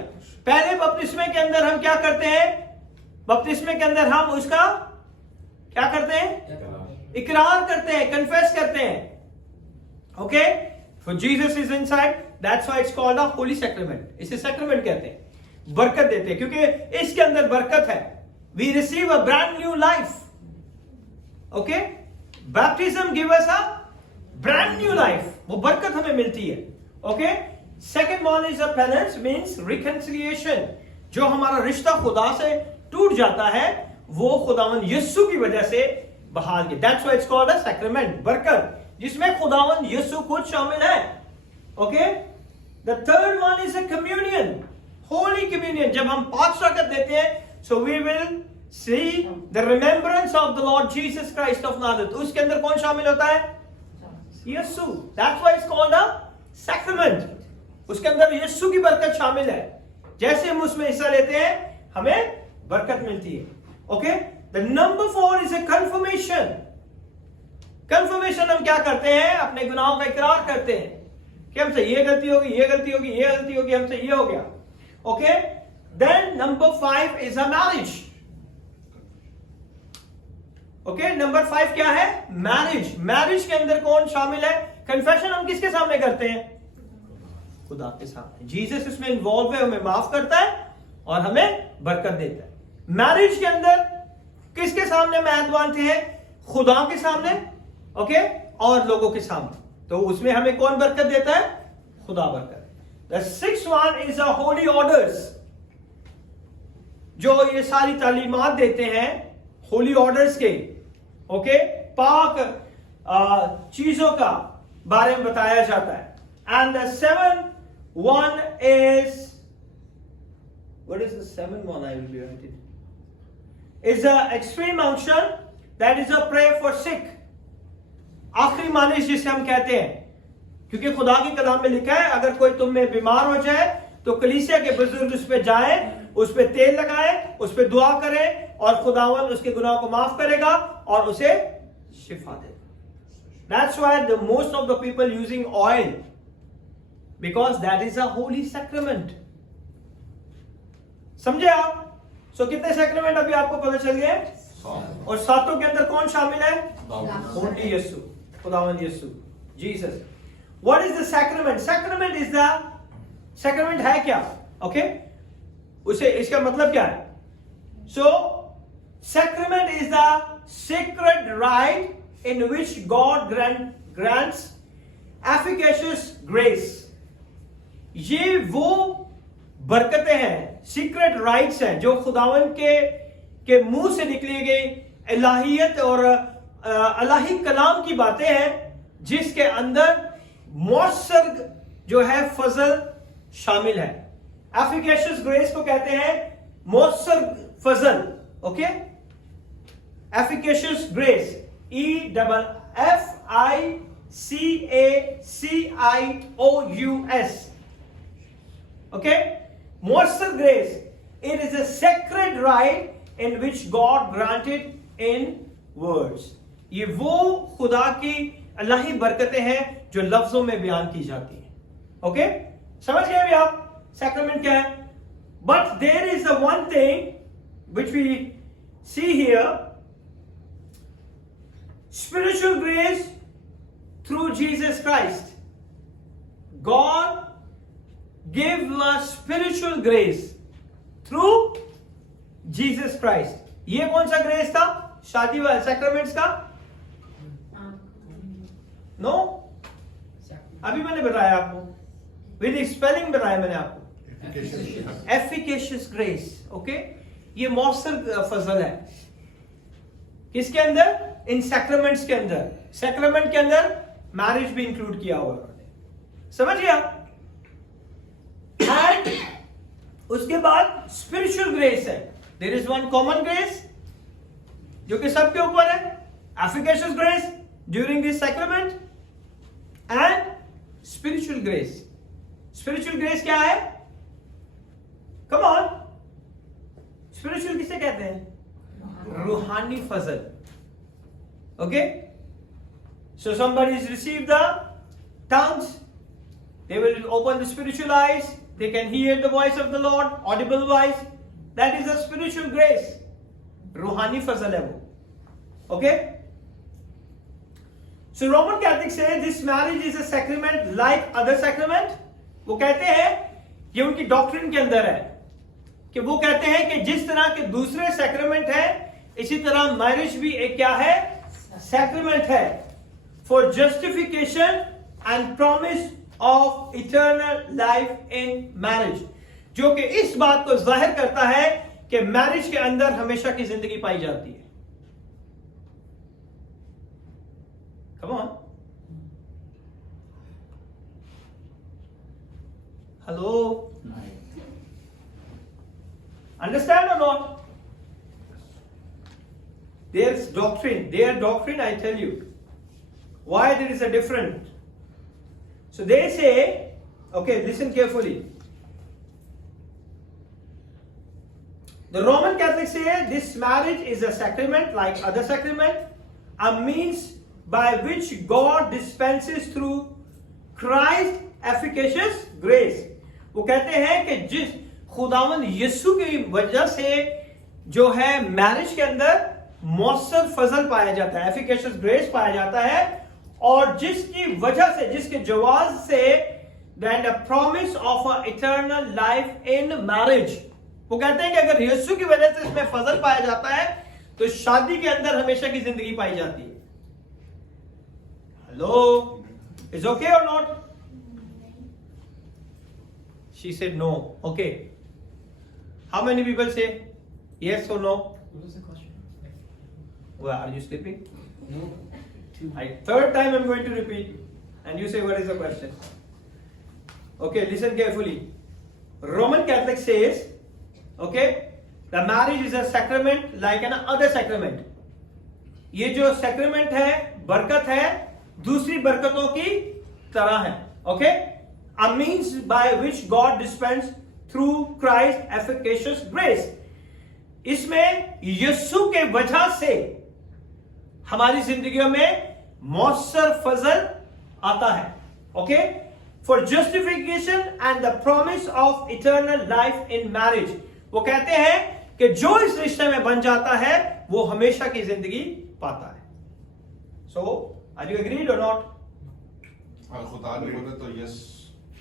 पहले बपतिस्मे के अंदर हम क्या करते हैं? बपतिस्मे के अंदर हम उसका क्या करते हैं? इकरार करते हैं, कन्फेस करते हैं. Okay, for Jesus is inside. That's why it's called a holy sacrament. इसे sacrament कहते हैं. बरकत देते हैं क्योंकि इसके अंदर बरकत है. We receive a brand new life. Okay? Baptism gives us a brand new life. वो बरकत हमें मिलती है. Okay? Second one is a penance, means reconciliation. जो हमारा रिश्ता खुदा से टूट जाता है वो खुदावन यीशु की वजह से बहाल किया. That's why it's called a sacrament. बरकत जिसमें खुदावन यीशु खुद शामिल है. Okay? The third one is a communion, holy communion. जब हम 5 रकत देते हैं, so we will see the remembrance of the Lord Jesus Christ of Nazareth. उसके अंदर कौन शामिल होता है? यीशु. That's why it's called a sacrament. उसके अंदर यीशु की बरकत शामिल है. जैसे हम उसमें हिस्सा लेते हैं, हमें बरकत मिलती है. Okay? The number 4 is a confirmation. Confirmation हम क्या करते हैं? अपने गुनाहों का इकरार करते हैं कि हमसे ये गलती होगी, ये गलती होगी, ये गलती होगी, हमसे ये हो गया. Okay? Then number 5 is a marriage. Okay? Number 5 क्या है? Marriage. Marriage के अंदर कौन शामिल है? Confession हम किसके सामने करते हैं? खुदा के सामने। जीसस इसमें इन्वॉल्व है, हमें माफ करता है और हमें बरकत देता है। मैरिज के अंदर किसके सामने मेहमान बांधते हैं? खुदा के सामने, ओके, और लोगों के सामने। तो उसमें हमें कौन बरकत देता है? खुदा बरकत। The sixth one is a holy orders, जो ये सारी तालीमात देते हैं होली ऑर्डर्स के, ओके, पाक चीजों का बारे में बताया जाता है। And the seven one is, what is the seven one? I will be writing is a extreme unction, that is a prayer for sick, आखिरी मालिश जिसे हम कहते हैं, क्योंकि खुदा की कलाम में लिखा है अगर कोई तुम में बीमार हो जाए तो कलीसिया के बुजुर्ग उस पे जाए, उस पे तेल लगाए, उस पे दुआ करे और खुदावन उसके गुनाह को माफ करेगा और उसे शिफा देगा। That's why the most of the people using oil, because that is a holy sacrament. समझे आप? सो कितने सैक्रेमेंट अभी आपको पता चल गए? और सातों के अंदर कौन शामिल है? ओनली यीशु, खुदावंद Yeshu, Jesus. What is the sacrament? Sacrament is the, sacrament है क्या? ओके, उसे इसका मतलब क्या है? So sacrament is the secret rite in which God grants efficacious grace. ये वो बरकतें हैं, सीक्रेट राइट्स हैं जो खुदावन के मुंह से निकली गई इलाहियत और इलाही कलाम की बातें हैं, जिसके अंदर मौसर जो है फजल शामिल है। एफिकेशियस ग्रेस को कहते हैं मौसर फजल, okay, efficacious grace, EFFICACIOUS, okay. Moisture grace, it is a sacred right in which God granted in words. ये वो खुदा की अल्लाही बरकतें हैं जो लफ्जों में बयान की जाती हैं, ओके, समझ गए अभी आप सैक्रेमेंट क्या है? But there is a one thing which we see here, spiritual grace through Jesus Christ. God give us spiritual grace through Jesus Christ. ये कौन सा ग्रेस था? शादी वाला सैक्रामेंट्स का? नो, अभी मैंने बताया आपको, विद स्पेलिंग बताया मैंने आपको, एफिकेशियस ग्रेस, ओके। ये मौसर फजल है किसके अंदर? इन सैक्रामेंट्स के अंदर। सैक्रामेंट के अंदर मैरिज भी इंक्लूड किया हुआ है, समझ गया? एंड उसके बाद स्पिरिचुअल ग्रेस है। There is one common grace जो कि सबके ऊपर है, efficacious grace during this sacrament, and spiritual grace. Spiritual grace क्या है? कम ऑन, स्पिरिचुअल किसे कहते हैं? रूहानी फजल, ओके। So somebody has received the tongues, they will open the spiritual eyes, they can hear the voice of the Lord, audible voice. That is a spiritual grace. रूहानी फजल है वो, okay. So Roman Catholics say this marriage is a sacrament like other sacrament. वो कहते हैं, ये उनकी doctrine के अंदर है कि वो कहते हैं कि जिस तरह के दूसरे सैक्रेमेंट है, इसी तरह मैरिज भी एक क्या है? सैक्रेमेंट है, for justification and promise of eternal life in marriage, जो कि इस बात को जाहिर करता है कि मैरिज के अंदर हमेशा की जिंदगी पाई जाती है। Come on, hello, understand or not? Their doctrine, I tell you why there is a difference. So they say, okay, listen carefully. The Roman Catholics say this marriage is a sacrament like other sacrament, a means by which God dispenses through Christ efficacious grace. वो कहते हैं कि जिस खुदावंद यीशु की वजह से जो है मैरिज के अंदर मौसर फजल पाया जाता है, एफिकेशियस ग्रेस पाया जाता है, और जिसकी वजह से, जिसके जवाब से than the promise of an eternal life in marriage. वो कहते हैं कि अगर यीशु की वजह से इसमें फजल पाया जाता है तो शादी के अंदर हमेशा की जिंदगी पाई जाती है. हेलो, इज ओके और not? She said no. Okay. How many people say yes or no? What was the question? Well, are you sleeping? No. Two. Third time I'm going to repeat, and you say what is the question? Okay, listen carefully. Roman Catholic says, okay, the marriage is a sacrament like an other sacrament. ये जो sacrament है, बरकत है, दूसरी बरकतों की तरह है. Okay? A means by which God dispenses through Christ's efficacious grace. इसमें यीशु के वजह से हमारी जिंदगियों में मौसर फजल आता है. Okay, for justification and the promise of eternal life in marriage. वो कहते हैं कि जो इस रिश्ते में बन जाता है वो हमेशा की जिंदगी पाता है. सो आर यू एग्रीड और नॉट? खुदा ने बोले तो yes.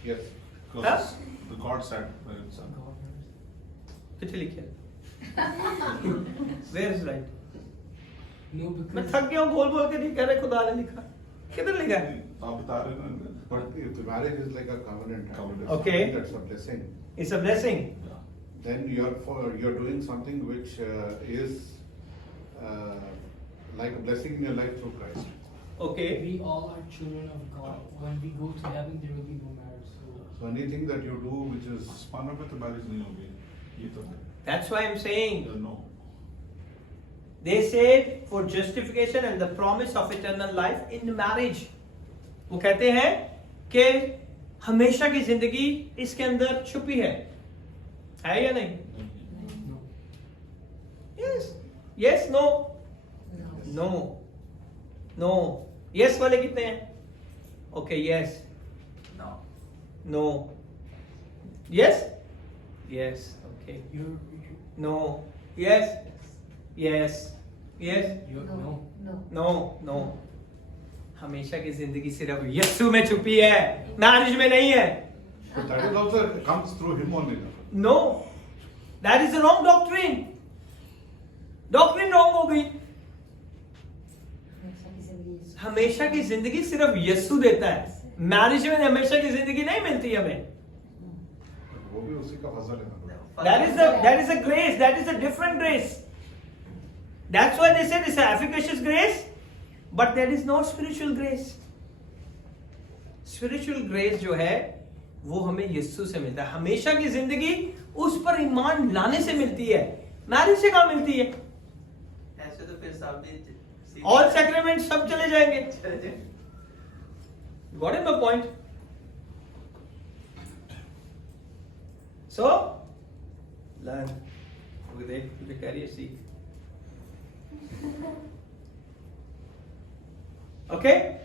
Yes. Because the God said very son. किथे लिखे? Where is right? No, मैं because थक गया हूँ बोल बोल के. नहीं कह रहे खुदा ने लिखा. किधर लिखा है? आप बता रहे हैं ना. But if the marriage is like a covenant, Covenant. Okay. that's a blessing. It's a blessing. Then you're doing something which is like a blessing in your life through Christ. Okay. we all are children of God. When we go to heaven, there will be no marriage. So anything that you do which is आसमानों पे तो marriage नहीं होगी. ये तो है. That's why I'm saying. No. They said for justification and the promise of eternal life in marriage. वो कहते हैं कि हमेशा की जिंदगी इसके अंदर छुपी है या नहीं? No. Yes. Yes. No. No. No. Yes वाले कितने हैं? Okay. Yes. No. No. Yes. Yes. Okay. No. Yes. Yes. Yes. No. No. No. हमेशा की जिंदगी सिर्फ यीशु में छुपी है, मैरिज में नहीं है. but that is also comes through him only. No. That is a wrong doctrine. Doctrine wrong हो गई. हमेशा की जिंदगी सिर्फ यीशु देता है. मैरिज में हमेशा की जिंदगी नहीं मिलती हमें. वो भी उसी का फजल है. That is a grace. That is a different grace. That's why they said it's an efficacious grace, but there is no spiritual grace. Spiritual grace जो है वो हमें यीशु से मिलता है. हमेशा की जिंदगी उस पर ईमान लाने से मिलती है. मैरिज से कहाँ मिलती है? ऐसे तो फिर सामने ऑल सैक्रेमेंट सब चले जाएंगे. Got it, my point? So, learn. With the career seek. Okay?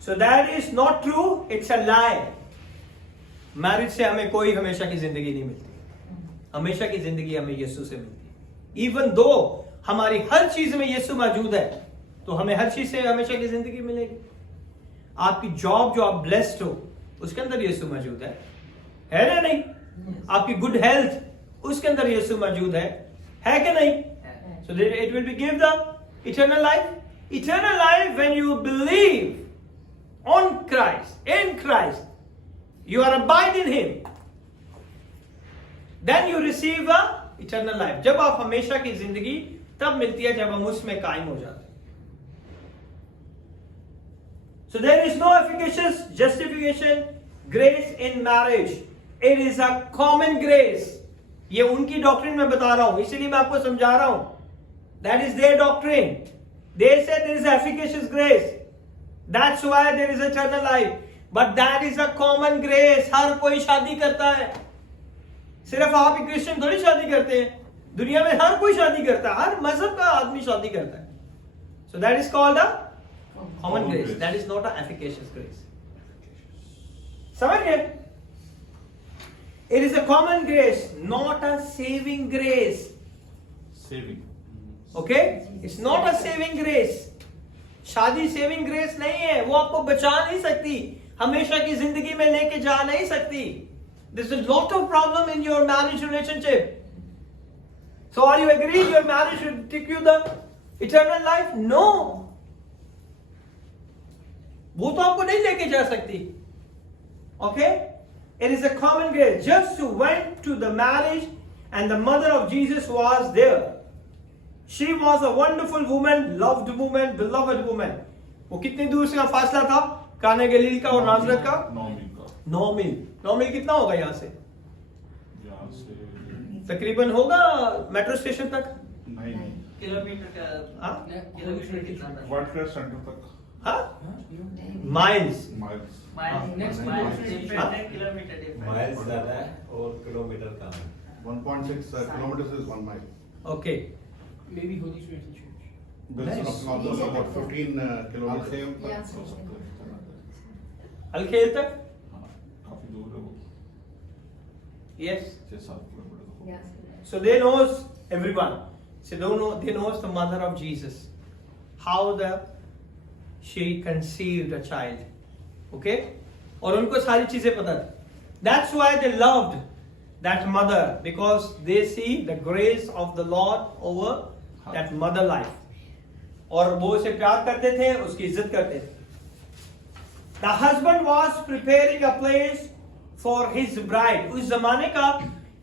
So that is not true. It's a lie. Marriage से हमें कोई हमेशा की जिंदगी नहीं मिलती. हमेशा की जिंदगी हमें यीशु से मिलती है. इवन दो हमारी हर चीज में यीशु मौजूद है तो हमें हर चीज से हमेशा की जिंदगी मिलेगी. आपकी जॉब जो आप ब्लेस्ड हो उसके अंदर यीशु मौजूद है ना नहीं? आपकी गुड हेल्थ उसके अंदर यीशु मौजूद है कि नहीं? So it will be give the eternal life. Eternal life when you believe on Christ, in Christ, you are abide in Him. Then you receive the eternal life. जब आप हमेशा की जिंदगी तब मिलती है जब हम उसमें कायम हो जाते हैं. So there is no efficacious justification grace in marriage. It is a common grace. ये उनकी डॉक्ट्रिन में बता रहा हूं, इसीलिए मैं आपको समझा रहा हूं. That is their doctrine. They say there is efficacious grace. That's why there is eternal life. But that is a common grace. हर कोई शादी करता है. सिर्फ आप ही क्रिश्चियन थोड़ी शादी करते हैं. दुनिया में हर कोई शादी करता है. हर मजहब का आदमी शादी करता है. So that is called a common grace. That is not an efficacious grace. समझ गए? It is a common grace, not a saving grace. Saving. Okay? It's not a saving grace. शादी सेविंग ग्रेस नहीं है. वो आपको बचा नहीं सकती. हमेशा की जिंदगी में लेके जा नहीं सकती. There's a lot of problem in your marriage relationship. So are you agreeing your marriage should take you the eternal life? No. वो तो आपको नहीं लेके जा सकती. Okay? It is a common grace. Just went to the marriage and the mother of Jesus was there. She was a wonderful woman, loved woman, beloved woman. वो कितनी दूर से फासला था काना गलील का और नाजरत का? 9 मील का. 9 मील. 9 मील कितना होगा यहाँ से? यहाँ से तकरीबन होगा मेट्रो स्टेशन तक. नहीं किलोमीटर का हाँ? किलोमीटर कितना था? वर्ल्ड ट्रेड सेंटर तक हाँ? Miles. Miles. Next kilometre difference. Miles ज्यादा है और किलोमीटर कम है. 1.6 kilometers is 1 mile. Okay. Maybe Holy Trinity Church. Almost about 15 kilometers. अलखेल तक? हाँ, काफी दूर है वो. Yes. 6-7 kilometre. Yes. So they knows everyone. So they knows the mother of Jesus. How she conceived a child. Okay? और उनको सारी चीजें पता थी. That's why they loved that mother, because they see the grace of the Lord over that mother life. और वो उसे प्यार करते थे, उसकी इज्जत करते थे. The husband was preparing a place for his bride. उस जमाने का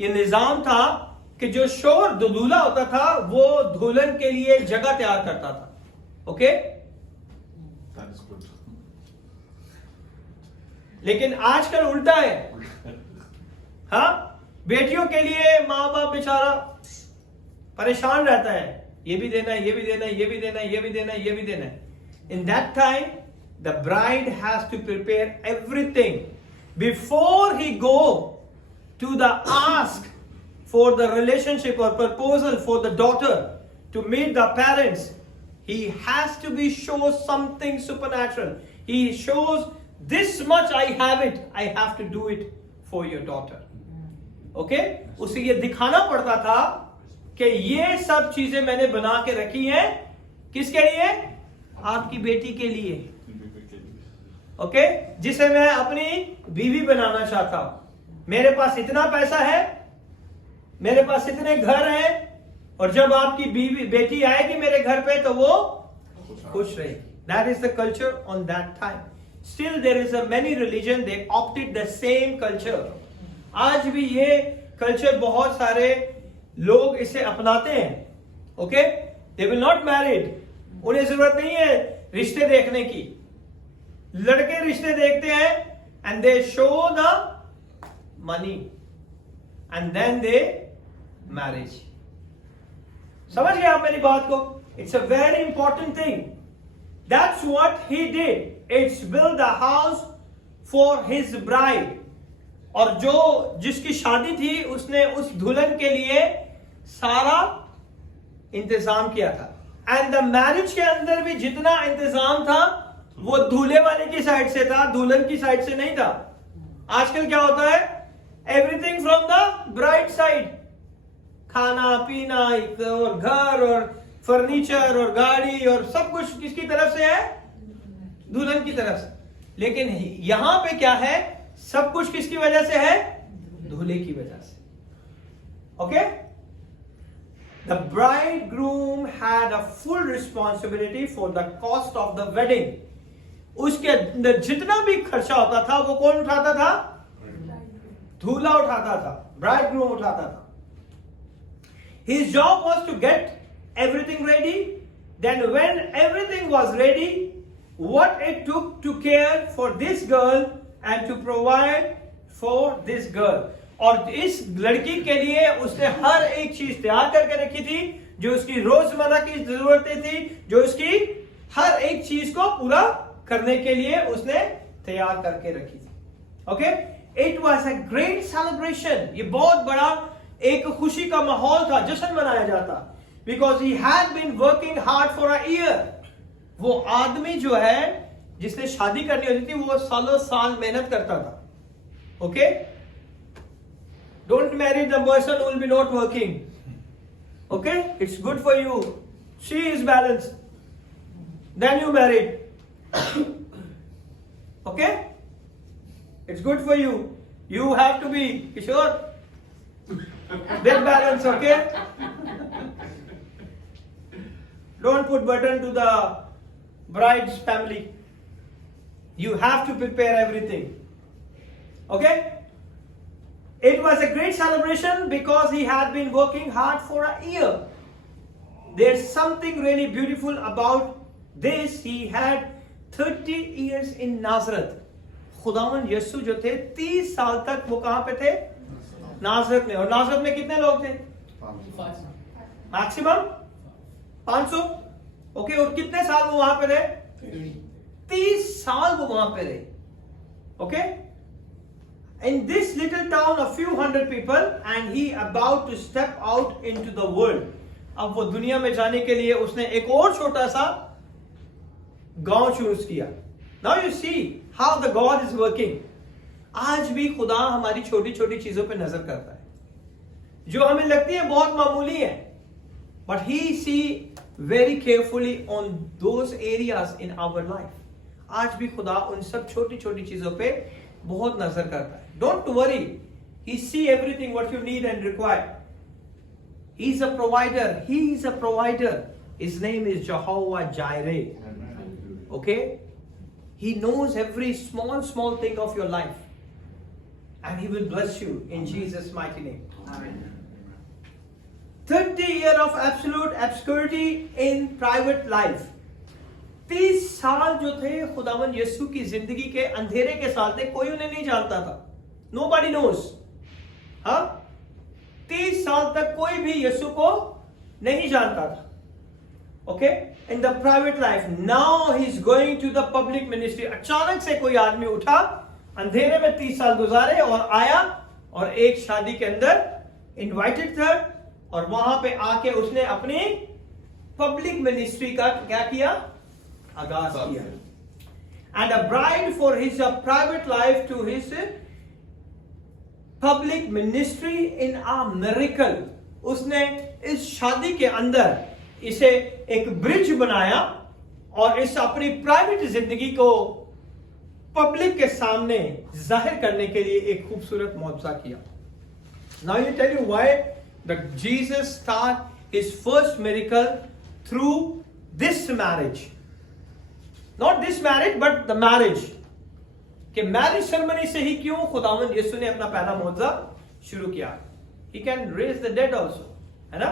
ये निजाम था कि जो शोर दूल्हा होता था वो दुल्हन के लिए जगह तैयार करता था. ओके? That is good. लेकिन आजकल उल्टा है. हाँ, बेटियों के लिए माँ बाप बेचारा परेशान रहता है. ये भी देना है, ये भी देना है, ये भी देना है, ये भी देना है, ये भी देना है. In that time, the bride has to prepare everything before he go to the ask for the relationship or proposal for the daughter to meet the parents. He has to be show something supernatural. He shows this much I have it. I have to do it for your daughter. Okay? उसे ये दिखाना पड़ता था कि ये सब चीजें मैंने बना के रखी हैं. किसके लिए? आपकी बेटी के लिए. ओके? जिसे मैं अपनी बीवी बनाना चाहता हूं. मेरे पास इतना पैसा है, मेरे पास इतने घर हैं, और जब आपकी बीवी बेटी आएगी मेरे घर पे तो वो खुश रहेगी. That is the culture on that time. Still there is a many religion, they opted the same culture. आज भी ये कल्चर बहुत सारे लोग इसे अपनाते हैं. Okay? They will not married. उन्हें जरूरत नहीं है रिश्ते देखने की. लड़के रिश्ते देखते हैं and they show the money and then they marriage. समझ गए आप मेरी बात को? It's a very important thing. That's what he did. It's build a house for his bride. और जो जिसकी शादी थी उसने उस दुल्हन के लिए सारा इंतजाम किया था. एंड द मैरिज के अंदर भी जितना इंतजाम था वो दूल्हे वाले की साइड से था, दुल्हन की साइड से नहीं था. आजकल क्या होता है? Everything from the bride side. खाना पीना और घर और फर्नीचर और गाड़ी और सब कुछ किसकी तरफ से है? दुल्हन की तरफ से. लेकिन यहां पे क्या है? सब कुछ किसकी वजह से है? दूल्हे की वजह से. Okay? The bridegroom had a full responsibility for the cost of the wedding. उसके अंदर जितना भी खर्चा होता था वो कौन उठाता था? दूल्हा उठाता था, bridegroom उठाता था. His job was to get everything ready. Then when everything was ready, what it took to care for this girl and to provide for this girl. और इस लड़की के लिए उसने हर एक चीज तैयार करके रखी थी जो उसकी रोजमर्रा की जरूरतें थी, जो उसकी हर एक चीज को पूरा करने के लिए उसने तैयार करके रखी थी. Okay? It was a great celebration. ये बहुत बड़ा एक खुशी का माहौल था, जश्न मनाया जाता. Because he had been working hard for a year. वो आदमी जो है जिसने शादी करनी होती थी वो सालों साल मेहनत करता था. Okay? Don't marry the person who will be not working. Okay? It's good for you. She is balanced. Then you marry. Okay? It's good for you. You have to be, Kishore, bit balance, okay? Don't put button to the bride's family. You have to prepare everything. Okay? It was a great celebration because he had been working hard for a year. There's something really beautiful about this. He had 30 years in Nazareth. खुदावन यीशु जो थे 30 साल तक वो कहां पे थे? नाजरत में. और नाजरत में कितने लोग थे? मैक्सिमम 500. ओके, और कितने साल वो वहां पे रहे? 30 साल वो वहां पे रहे. Okay, in this little town a few hundred people and he about to step out into the world. अब वो दुनिया में जाने के लिए उसने एक और छोटा सा गांव चूज किया. Now you see how the God is working. आज भी खुदा हमारी छोटी छोटी चीजों पे नजर करता है जो हमें लगती है बहुत मामूली है, but he see very carefully on those areas in our life. आज भी खुदा उन सब छोटी छोटी चीजों पे बहुत नजर करता है. Don't worry, he see everything what you need and require. He's a provider. He is a provider. His name is Jehovah Jireh. Okay? He knows every small thing of your life. And he will bless you in Jesus' mighty name. Amen. 30 years of absolute obscurity in private life. 30 साल जो थे खुदावन यीशु की जिंदगी के अंधेरे के साल थे. कोई उन्हें नहीं जानता था. Nobody knows. हाँ? 30 साल तक कोई भी यीशु को नहीं जानता था. Okay? In the private life. Now he is going to the public ministry. अचानक से कोई आदमी उठा, अंधेरे में 30 साल गुजारे और आया और एक शादी के अंदर इनवाइटेड था और वहां पे आके उसने अपनी पब्लिक मिनिस्ट्री का क्या किया? आगाज किया. And a bride for his private life to his public ministry in a miracle. उसने इस शादी के अंदर इसे एक ब्रिज बनाया और इस अपनी प्राइवेट जिंदगी को पब्लिक के सामने जाहिर करने के लिए एक खूबसूरत मौजज़ा किया. Now I tell you why the Jesus started his first miracle through this marriage. Not this marriage but the marriage. कि मैरिज सेरेमनी से ही क्यों खुदावंद यीशु ने अपना पहला मौजज़ा शुरू किया. He can raise the dead also, है ना?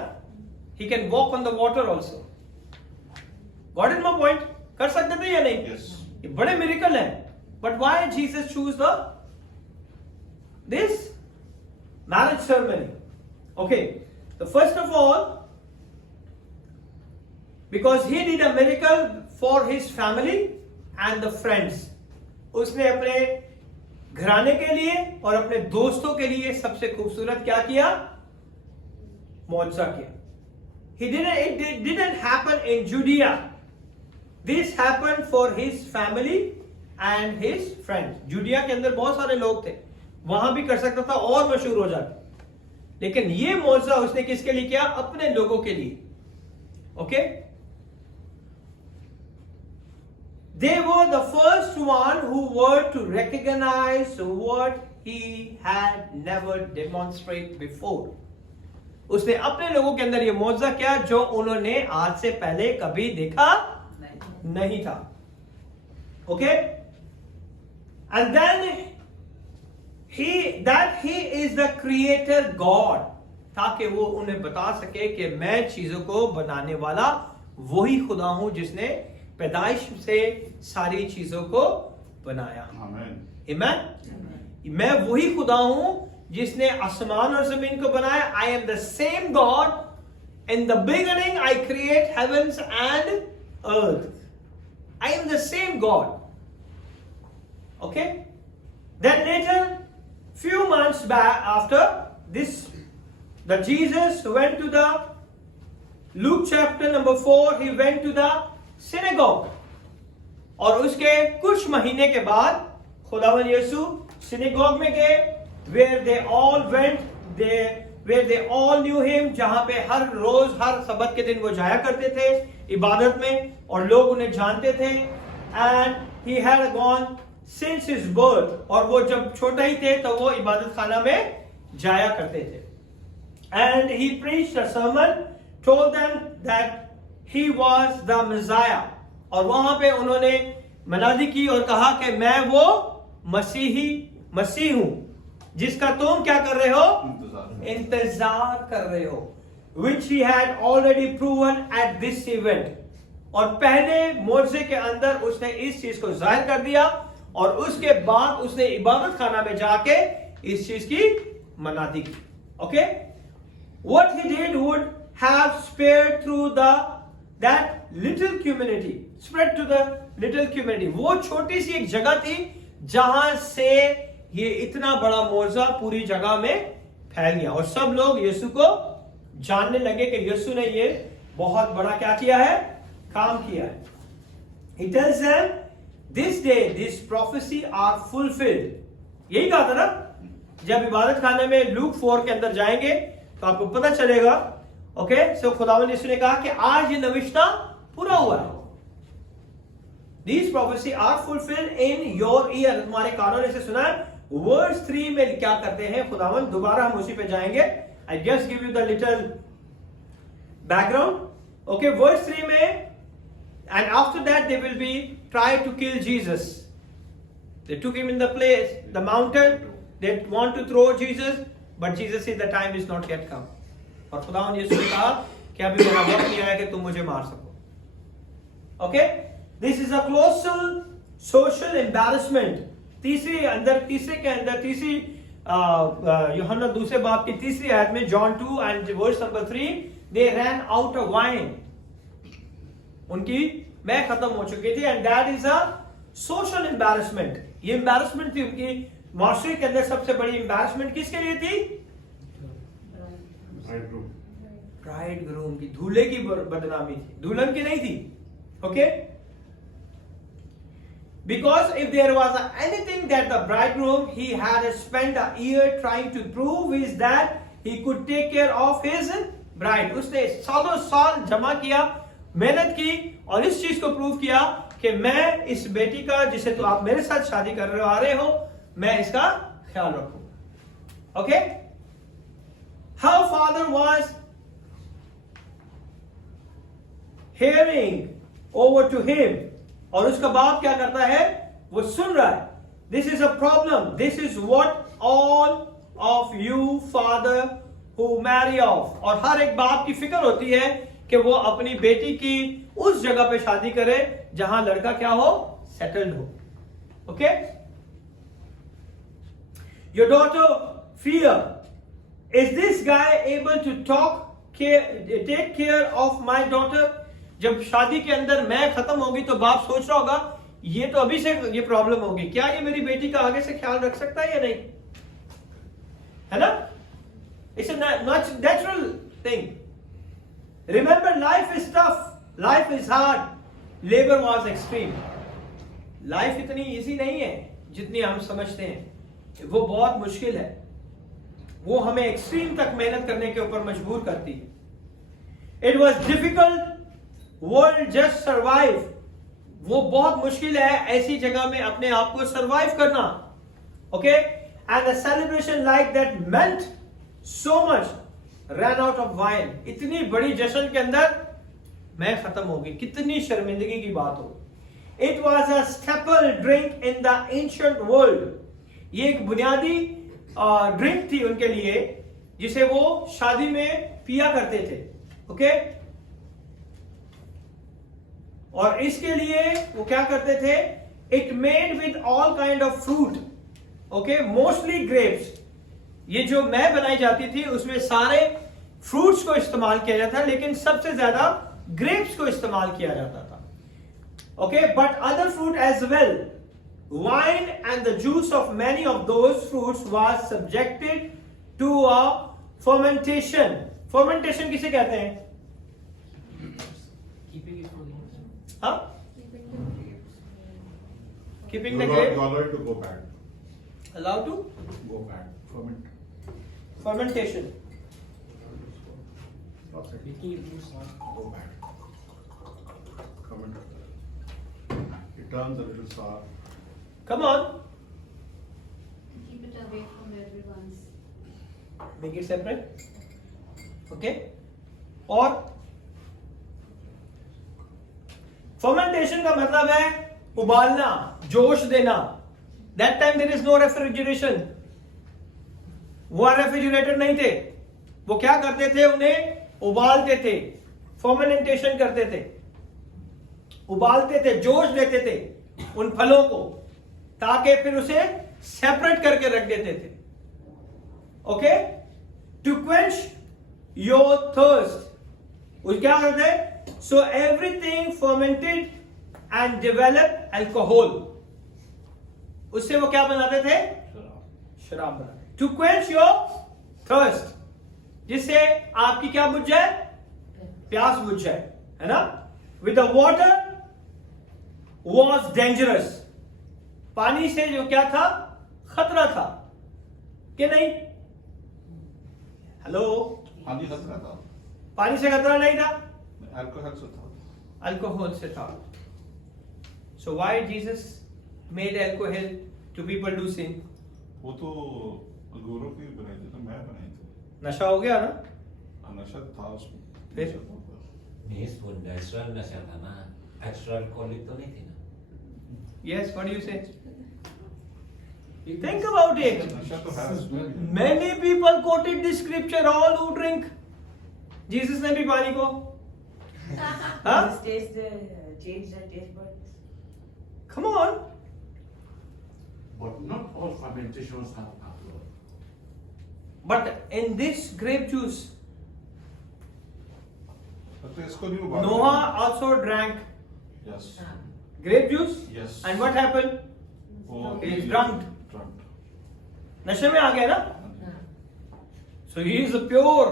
He can walk on the water also. Got it my point? कर सकते थे या नहीं? Yes. ये बड़े मिरेकल हैं. But why Jesus choose this marriage ceremony? Okay. So first of all, because he did a miracle for his family and the friends. उसने अपने घराने के लिए और अपने दोस्तों के लिए सबसे खूबसूरत क्या किया? मौजज़ा किया. It didn't happen in Judea. This happened for his family and his friends. Judea के अंदर बहुत सारे लोग थे, वहां भी कर सकता था और मशहूर हो जाता, लेकिन ये मौजज़ा उसने किसके लिए किया? अपने लोगों के लिए. Okay? They were the first one who were to recognize what he had never demonstrated before. उसने अपने लोगों के अंदर ये मौजज़ा किया जो उन्होंने आज से पहले कभी देखा नहीं था. Okay? And then he is the creator God, ताकि वो उन्हें बता सके कि मैं चीजों को बनाने वाला वही खुदा हूं जिसने पैदाइश से सारी चीजों को बनाया. आमीन. मैं वही खुदा हूं जिसने आसमान और जमीन को बनाया. I am the same God. In the beginning I create heavens and earth. I am the same God. Okay? Then later, few months back after this, the Jesus went to the Luke chapter number 4, he went to the synagogue. और उसके कुछ महीने के बाद खुदावन यीशु synagogue में गए, where they all went, where they all knew him, जहां पे हर रोज हर सब्त के दिन वो जाया करते थे इबादत में और लोग उन्हें जानते थे. And he had gone since his birth, और वो जब छोटा ही थे तो वो इबादत खाना में जाया करते थे. And he preached a sermon, told them that he was the Messiah. और वहां पे उन्होंने मनादी की और कहा कि मैं वो मसीह हूं जिसका तुम क्या कर रहे हो? इंतजार कर रहे हो. Which he had already proven at this event. और पहले मोर्चे के अंदर उसने इस चीज को जाहिर कर दिया और उसके बाद उसने इबादत खाना में जाके इस चीज की मनादी की. Okay, what he did would have spread through that little community, spread to the little community. वो छोटी सी एक जगह थी जहां से ये इतना बड़ा मोर्चा पूरी जगह में फैल गया और सब लोग यीशु को जानने लगे कि यीशु ने ये बहुत बड़ा क्या किया है? काम किया है. He tells them, this day this prophecy are fulfilled. यही कहा था ना, जब इबादत खाने में लूक 4 के अंदर जाएंगे तो आपको पता चलेगा. ओके, सो खुदावंद यीशु ने कहा कि आज ये नविश्ता पूरा हुआ है. These prophecy are fulfilled in your ear. तुम्हारे कानों ने इसे सुना है. वर्स 3 में क्या करते हैं खुदावंद? दोबारा हम उसी पे जाएंगे. I just give you the little background. Okay, verse 3 में, and after that they will be try to kill Jesus. They took him in the place, the mountain. They want to throw Jesus, but Jesus said the time is not yet come. और खुदावंद यीशु ने कहा कि अभी मेरा वक्त नहीं आया कि तुम मुझे मार सको. Okay, this is a colossal social embarrassment. तीसरे के अंदर तीसरी यूहन्ना दूसरे बाब की तीसरी आयत में, John 2 and verse number 3, they ran out of wine. उनकी मैं खत्म हो चुकी थी, and that is a social embarrassment. ये embarrassment थी उनकी माशरे के अंदर. सबसे बड़ी embarrassment किसके लिए थी? ब्राइडग्रूम की, दूल्हे की बदनामी थी, दुल्हन की नहीं थी. Okay? Because if there was anything that the bridegroom he had spent a year trying to prove is that he could take care of his bride. उसने सालों साल जमा किया, मेहनत की और इस चीज को प्रूव किया कि मैं इस बेटी का, जिसे तो आप मेरे साथ शादी कर रहे हो, आ रहे हो, मैं इसका ख्याल रखूं. Okay? Her father was hearing over to him. और उसका बाप क्या करता है? वो सुन रहा है. This is a problem. This is what all of you father who marry off. और हर एक बाप की फिक्र होती है कि वो अपनी बेटी की उस जगह पे शादी करे जहां लड़का क्या हो? सेटल्ड हो. Okay? Your daughter fear. Is this guy able to take care of my daughter? जब शादी के अंदर मैं खत्म होगी तो बाप सोच रहा होगा ये तो अभी से ये प्रॉब्लम होगी, क्या ये मेरी बेटी का आगे से ख्याल रख सकता है या नहीं? है ना? It's a natural thing. Remember, life is tough, life is hard, labour was extreme. Life इतनी इजी नहीं है जितनी हम समझते हैं. वो बहुत मुश्किल है. वो हमें एक्सट्रीम तक मेहनत करने के ऊपर मजबूर करती है. It was difficult world just survive. वो बहुत मुश्किल है ऐसी जगह में अपने आप को सर्वाइव करना. Okay, and the celebration like that meant so much run out of wine. इतनी बड़ी जश्न के अंदर मैं खत्म होगी, कितनी शर्मिंदगी की बात हो. It was a staple drink in the ancient world. ये एक बुनियादी ड्रिंक थी उनके लिए जिसे वो शादी में पिया करते थे. ओके, और इसके लिए वो क्या करते थे? It made with all kind of fruit. Okay, mostly grapes. ये जो मैं बनाई जाती थी उसमें सारे फ्रूट्स को इस्तेमाल किया जाता था, लेकिन सबसे ज्यादा ग्रेप्स को इस्तेमाल किया जाता था. Okay, but other fruit as well. Wine and the juice of many of those fruits was subjected to a fermentation. Fermentation किसे कहते हैं? Keeping it for years. हाँ? Keeping the grape. Allowed to go bad. Allowed to Go bad. Ferment. fermentation. Making it more soft. Go bad. Ferment. It turns a little sour. Come on. Keep it away from everyone's. Make it separate. Okay. और fermentation का मतलब है उबालना, जोश देना. That time there is no refrigeration. वो refrigerator नहीं थे. वो क्या करते थे? उन्हें उबालते थे, फर्मेंटेशन करते थे, उबालते थे, जोश देते थे उन फलों को, ताकि फिर उसे सेपरेट करके रख देते थे. Okay, to quench your thirst. वो क्या करते? So everything fermented and develop alcohol. उससे वो क्या बनाते थे? शराब बनाते. टू क्वेंच योर थर्स्ट, जिससे आपकी क्या बुझ जाए? प्यास बुझ जाए, है ना? With the water was dangerous. पानी से जो क्या था? खतरा था कि नहीं? हेलो, हाँ जी, खतरा था. पानी से खतरा नहीं था, अल्कोहल से था. अल्कोहल से था. So why Jesus made alcohol to people do sin? वो तो गुरु की बनाई थी, तो मैं बनाई थी. नशा हो गया ना? नशा था उसमें. फिर? नहीं, वो नेचुरल नशा था ना, एक्स्ट्रा अल्कोहलिक तो नहीं थी ना. Yes, what do you say? Think about it. नशा तो है. Many people quoted this scripture, all who drink. Jesus ने भी पानी को, हाँ? This taste change the taste buds. Come on. But not all fermentations have alcohol. But in this grape juice, तो इसको नहीं उबालते. Noah also drank Yes. grape juice. Yes. And what happened? वो He is drunk. Drunk. नशे में आ गया ना? So he is pure,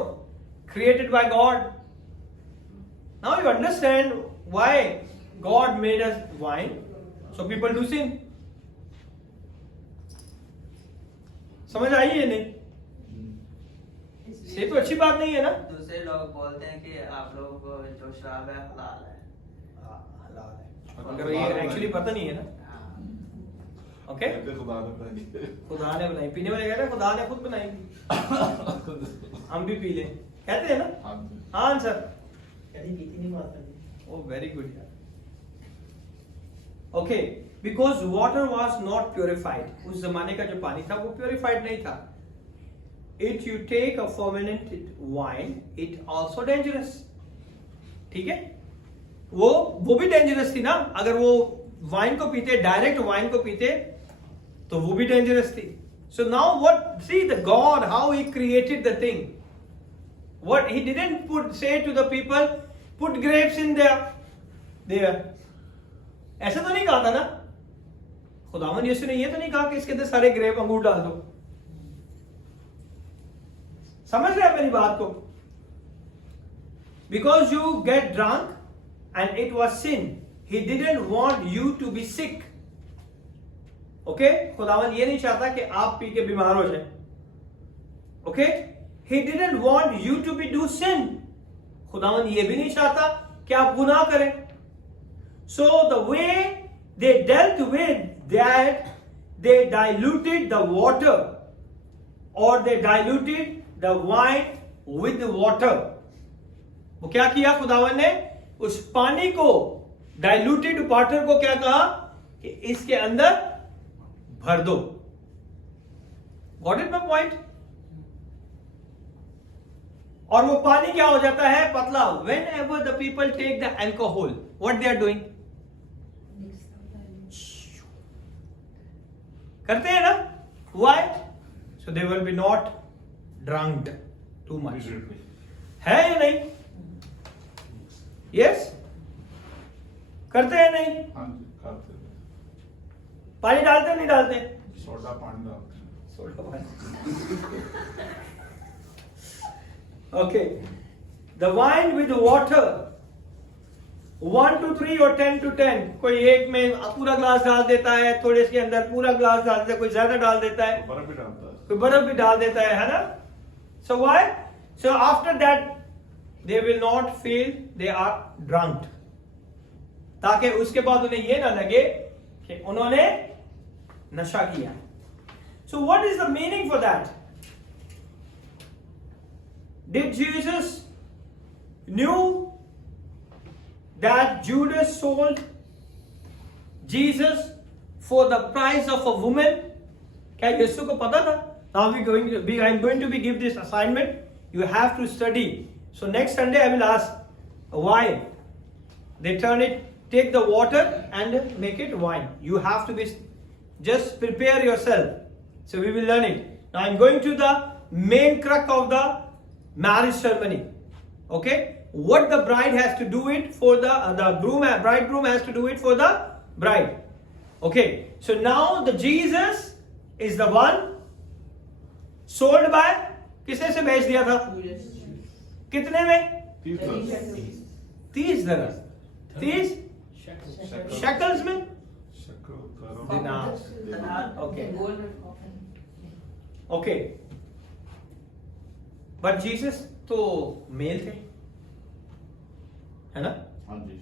created by God. Now you understand why God made us wine, so people do sin. समझ आई है नहीं? ये तो अच्छी बात नहीं है ना? दूसरे लोग बोलते हैं कि आप लोगों को जो शराब है हलाल है. हलाल है, मगर ये एक्चुअली पता नहीं है ना. ओके, खुदा ने बनाई. खुदा ने बनाई. पीने वाले कह रहे हैं खुदा ने खुद बनाई. हम भी पी लें, कहते हैं ना? हाँ सर. कभी पीती नहीं बात. Oh, very good. Okay, because water was not purified. उस जमाने का जो पानी था वो purified नहीं था. If you take a fermented wine, it also dangerous. ठीक है? वो भी dangerous थी ना. अगर वो वाइन को पीते, डायरेक्ट वाइन को पीते, तो वो भी dangerous थी. So now what? See the God, how He created the thing. What He didn't say to the people, put grapes in there. ऐसा तो नहीं कहा था ना? खुदावन यीशु ने ये तो नहीं कहा कि इसके अंदर सारे ग्रेप अंगूर डाल दो. समझ रहे हैं मेरी बात को? Because you get drunk and it was sin, He didn't want you to be sick. Okay? खुदावन ये नहीं चाहता कि आप पी के बीमार हो जाए. Okay? He didn't want you to be do sin. खुदावन ये भी नहीं चाहता कि आप गुनाह करें. So the way they dealt with that, they diluted the water, or they diluted the wine with the water. वो क्या किया खुदावन ने? उस पानी को, diluted water को क्या कहा? कि इसके अंदर भर दो. Got it my point? और वो पानी क्या हो जाता है? पतला. Whenever the people take the alcohol, what they are doing? करते हैं ना? Why? So they will be not drunk too much. है या नहीं? Yes? करते हैं नहीं? हाँ जी, करते हैं. पानी डालते हैं नहीं डालते? सोडा पानी डालते हैं. सोडा पानी. Okay. The wine with water. 1 to 3 और 10 to 10. कोई एक में पूरा ग्लास डाल देता है, थोड़े इसके अंदर पूरा ग्लास डाल देता है, कोई ज्यादा डाल देता है, बर्फ भी डालता है. कोई बर्फ भी डाल देता है ना? So why? So after that they will not feel they are drunk. ताकि उसके बाद उन्हें ये ना लगे कि उन्होंने नशा किया है. So what is the meaning for that? Did Jesus knew that Judas sold Jesus for the price of a woman? क्या यीशु को पता था? Now I'm going to give this assignment. You have to study. So next Sunday I will ask why they take the water and make it wine. You have to just prepare yourself. So we will learn it. Now I'm going to the main crux of the marriage ceremony. Okay? What the bride has to do it for the bridegroom has to do it for the bride. Okay? So now the Jesus is the one sold by किसे से बेच दिया था? कितने में? 30 दिनार. 30 shekels में? Dinar. Okay. Okay. But Jesus तो मेल थे, है ना? हाँ जी.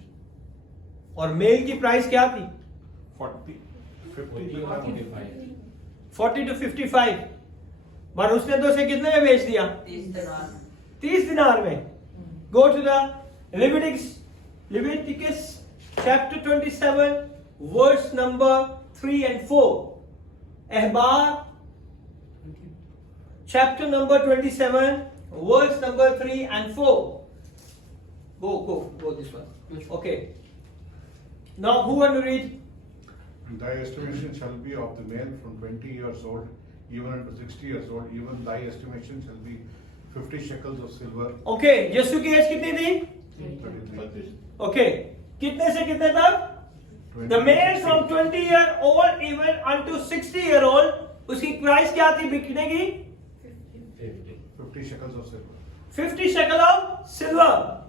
और मेल की प्राइस क्या थी? 40 to 55. पर उसने तो उसे कितने में बेच दिया? 30 दिनार में. Go to the Leviticus chapter 27 verse number 3 and 4. Ehbar chapter number 27 verse number 3 and 4. Go this one. Okay. Now who want to read? Thy estimation shall be of the male from 20 years old even unto 60 years old, even thy estimation shall be 50 shekels of silver. Okay, यीशु की as कितनी थी? 33. Okay, कितने से कितने तक? The male from 20 year old even unto 60 year old, उसकी price क्या थी बिकने की? 50 shekels of silver. 50 shekel of silver.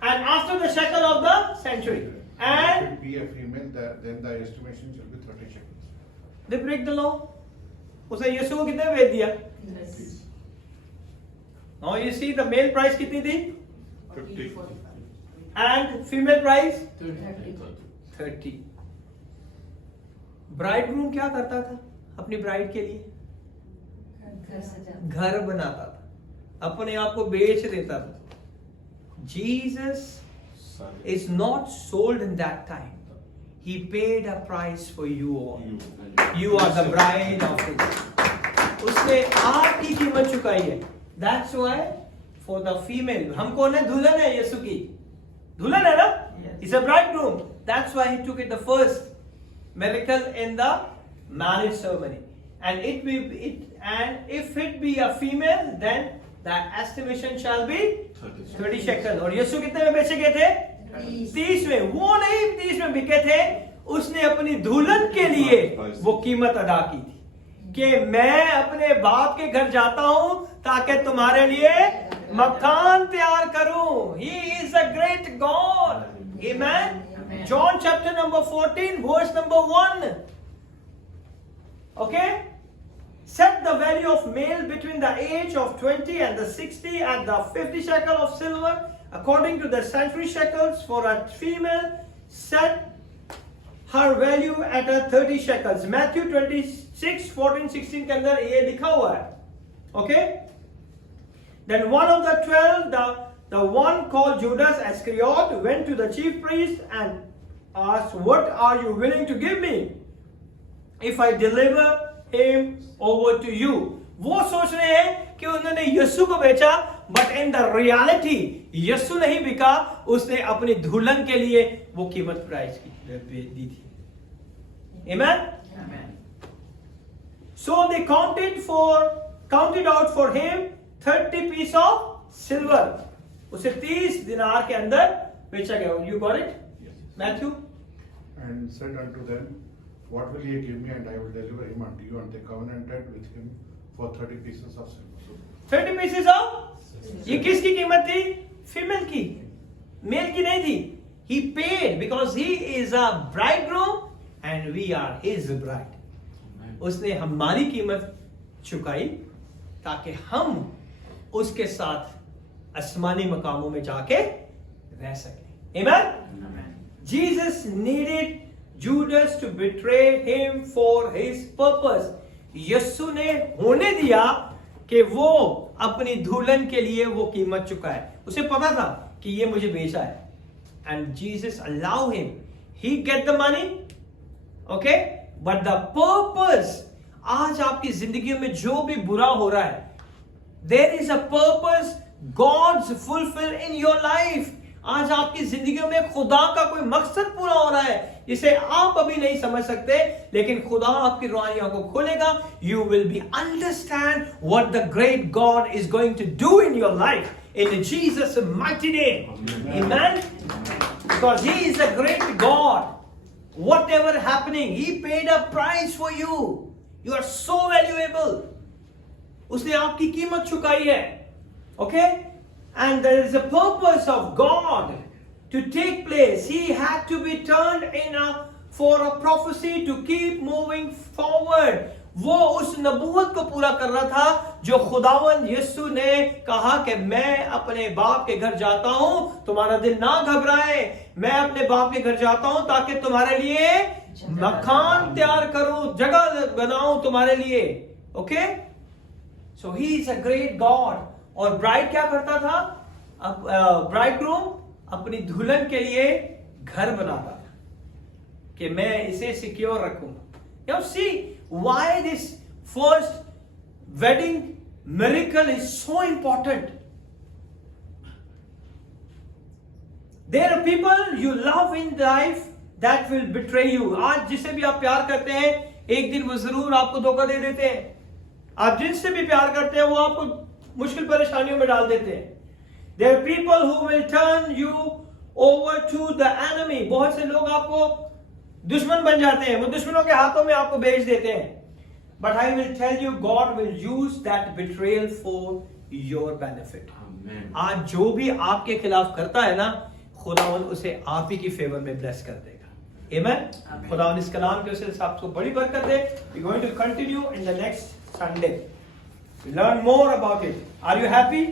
And after the shekel of the century. And if it be a female, then thy estimation shall be 30 shekels. they break the law. उसे यीशु को कितने में बेच दिया? Now you see the male price कितनी थी? 50. And female price? 30. Bridegroom क्या करता था अपनी bride के लिए? घर बनाता था, अपने आप को बेच देता था. Jesus is not sold in that time. He paid a price for you all. You are the bride of His. उसने आपकी कीमत चुकाई है. That's why for the female, हम कौन है? दुल्हन है यीशु की. दुल्हन है ना? He's a bridegroom. That's why He took it the first miracle in the marriage ceremony. And if it be a female, then the estimation shall be 30 shekel. और यीशु कितने में बेचे गए थे? 30 में. वो नहीं 30 में बिके थे, उसने अपनी दुल्हन के लिए वो कीमत अदा की थी कि मैं अपने बाप के घर जाता हूं ताकि तुम्हारे लिए मकान तैयार करूं. He is a great God. Amen. John chapter number 14 verse number 1. Okay? Set the value of male between the age of 20 and the 60 and the 50 shekel of silver according to the century shekels. For a female, set her value at a 30 shekels. Matthew 26, 14, 16 के अंदर ये लिखा हुआ है. Okay? Then one of the 12, the one called Judas Iscariot, went to the chief priest and asked, "What are you willing to give me if I deliver him over to you?" वो सोच रहे हैं कि उन्होंने यीशु को बेचा, but in the reality यीशु नहीं बिका, उसने अपनी दुल्हन के लिए वो कीमत प्राइस की दी थी. Amen? Amen. So they counted out for him 30 pieces of silver. उसे 30 दिनार के अंदर बेचा गया. You got it? Yes. Matthew? And said unto them, "What will ye give me, and I will deliver him unto you?" And they covenanted with him for 30 pieces of silver. 30 pieces of? ये किसकी कीमत थी? Female की, mail की नहीं थी. He paid because he is a bridegroom and we are his bride. उसने हमारी कीमत चुकाई ताकि हम उसके साथ आसमानी मकामों में जाके रह सकें. Amen? Amen. Jesus needed Judas to betray him for his purpose. यीशु ने होने दिया कि वो अपनी दुल्हन के लिए वो कीमत चुका है. उसे पता था कि ये मुझे बेचा है. And Jesus allow him. He get the money. Okay? But the purpose, आज आपकी जिंदगी में जो भी बुरा हो रहा है, there is a purpose God's fulfill in your life. आज आपकी जिंदगी में खुदा का कोई मकसद पूरा हो रहा है जिसे आप अभी नहीं समझ सकते, लेकिन खुदा आपकी रूहानी आंखों को खोलेगा. You will be understand what the great God is going to do in your life in Jesus' mighty name. Amen. Because He is a great God. Whatever happening, He paid a price for you. You are so valuable. उसने आपकी कीमत चुकाई है. Okay? And there is a purpose of God to take place. He had to be turned in for a prophecy to keep moving forward. वो उस नबूवत को पूरा कर रहा था जो खुदावन यीशु ने कहा कि मैं अपने बाप के घर जाता हूं, तुम्हारा दिल ना घबराए. मैं अपने बाप के घर जाता हूं ताकि तुम्हारे लिए मकान तैयार करूं, जगह बनाऊं तुम्हारे लिए. Okay? So he is a great God. और ब्राइड क्या करता था? ब्राइडग्रूम अपनी दुल्हन के लिए घर बनाता था कि मैं इसे सिक्योर रखूंगा. Now see why this first wedding miracle is so important. There are people you love in life that will betray you. आज जिसे भी आप प्यार करते हैं, एक दिन वो जरूर आपको धोखा दे देते हैं. आप जिनसे भी प्यार करते हैं वो आपको मुश्किल परेशानियों में डाल देते हैं. There are people who will turn you over to the enemy. बहुत से लोग आपको दुश्मन बन जाते हैं, वो दुश्मनों के हाथों में आपको बेच देते हैं. But I will tell you, God will use that betrayal for your benefit. Amen. आज जो भी आपके खिलाफ करता है ना, खुदावन उसे आप ही की फेवर में ब्लेस कर देगा. Amen. खुदावन इस कलाम के उसे आपको बड़ी बरकत दे. We're going to continue in the next Sunday. Learn more about it. Are you happy?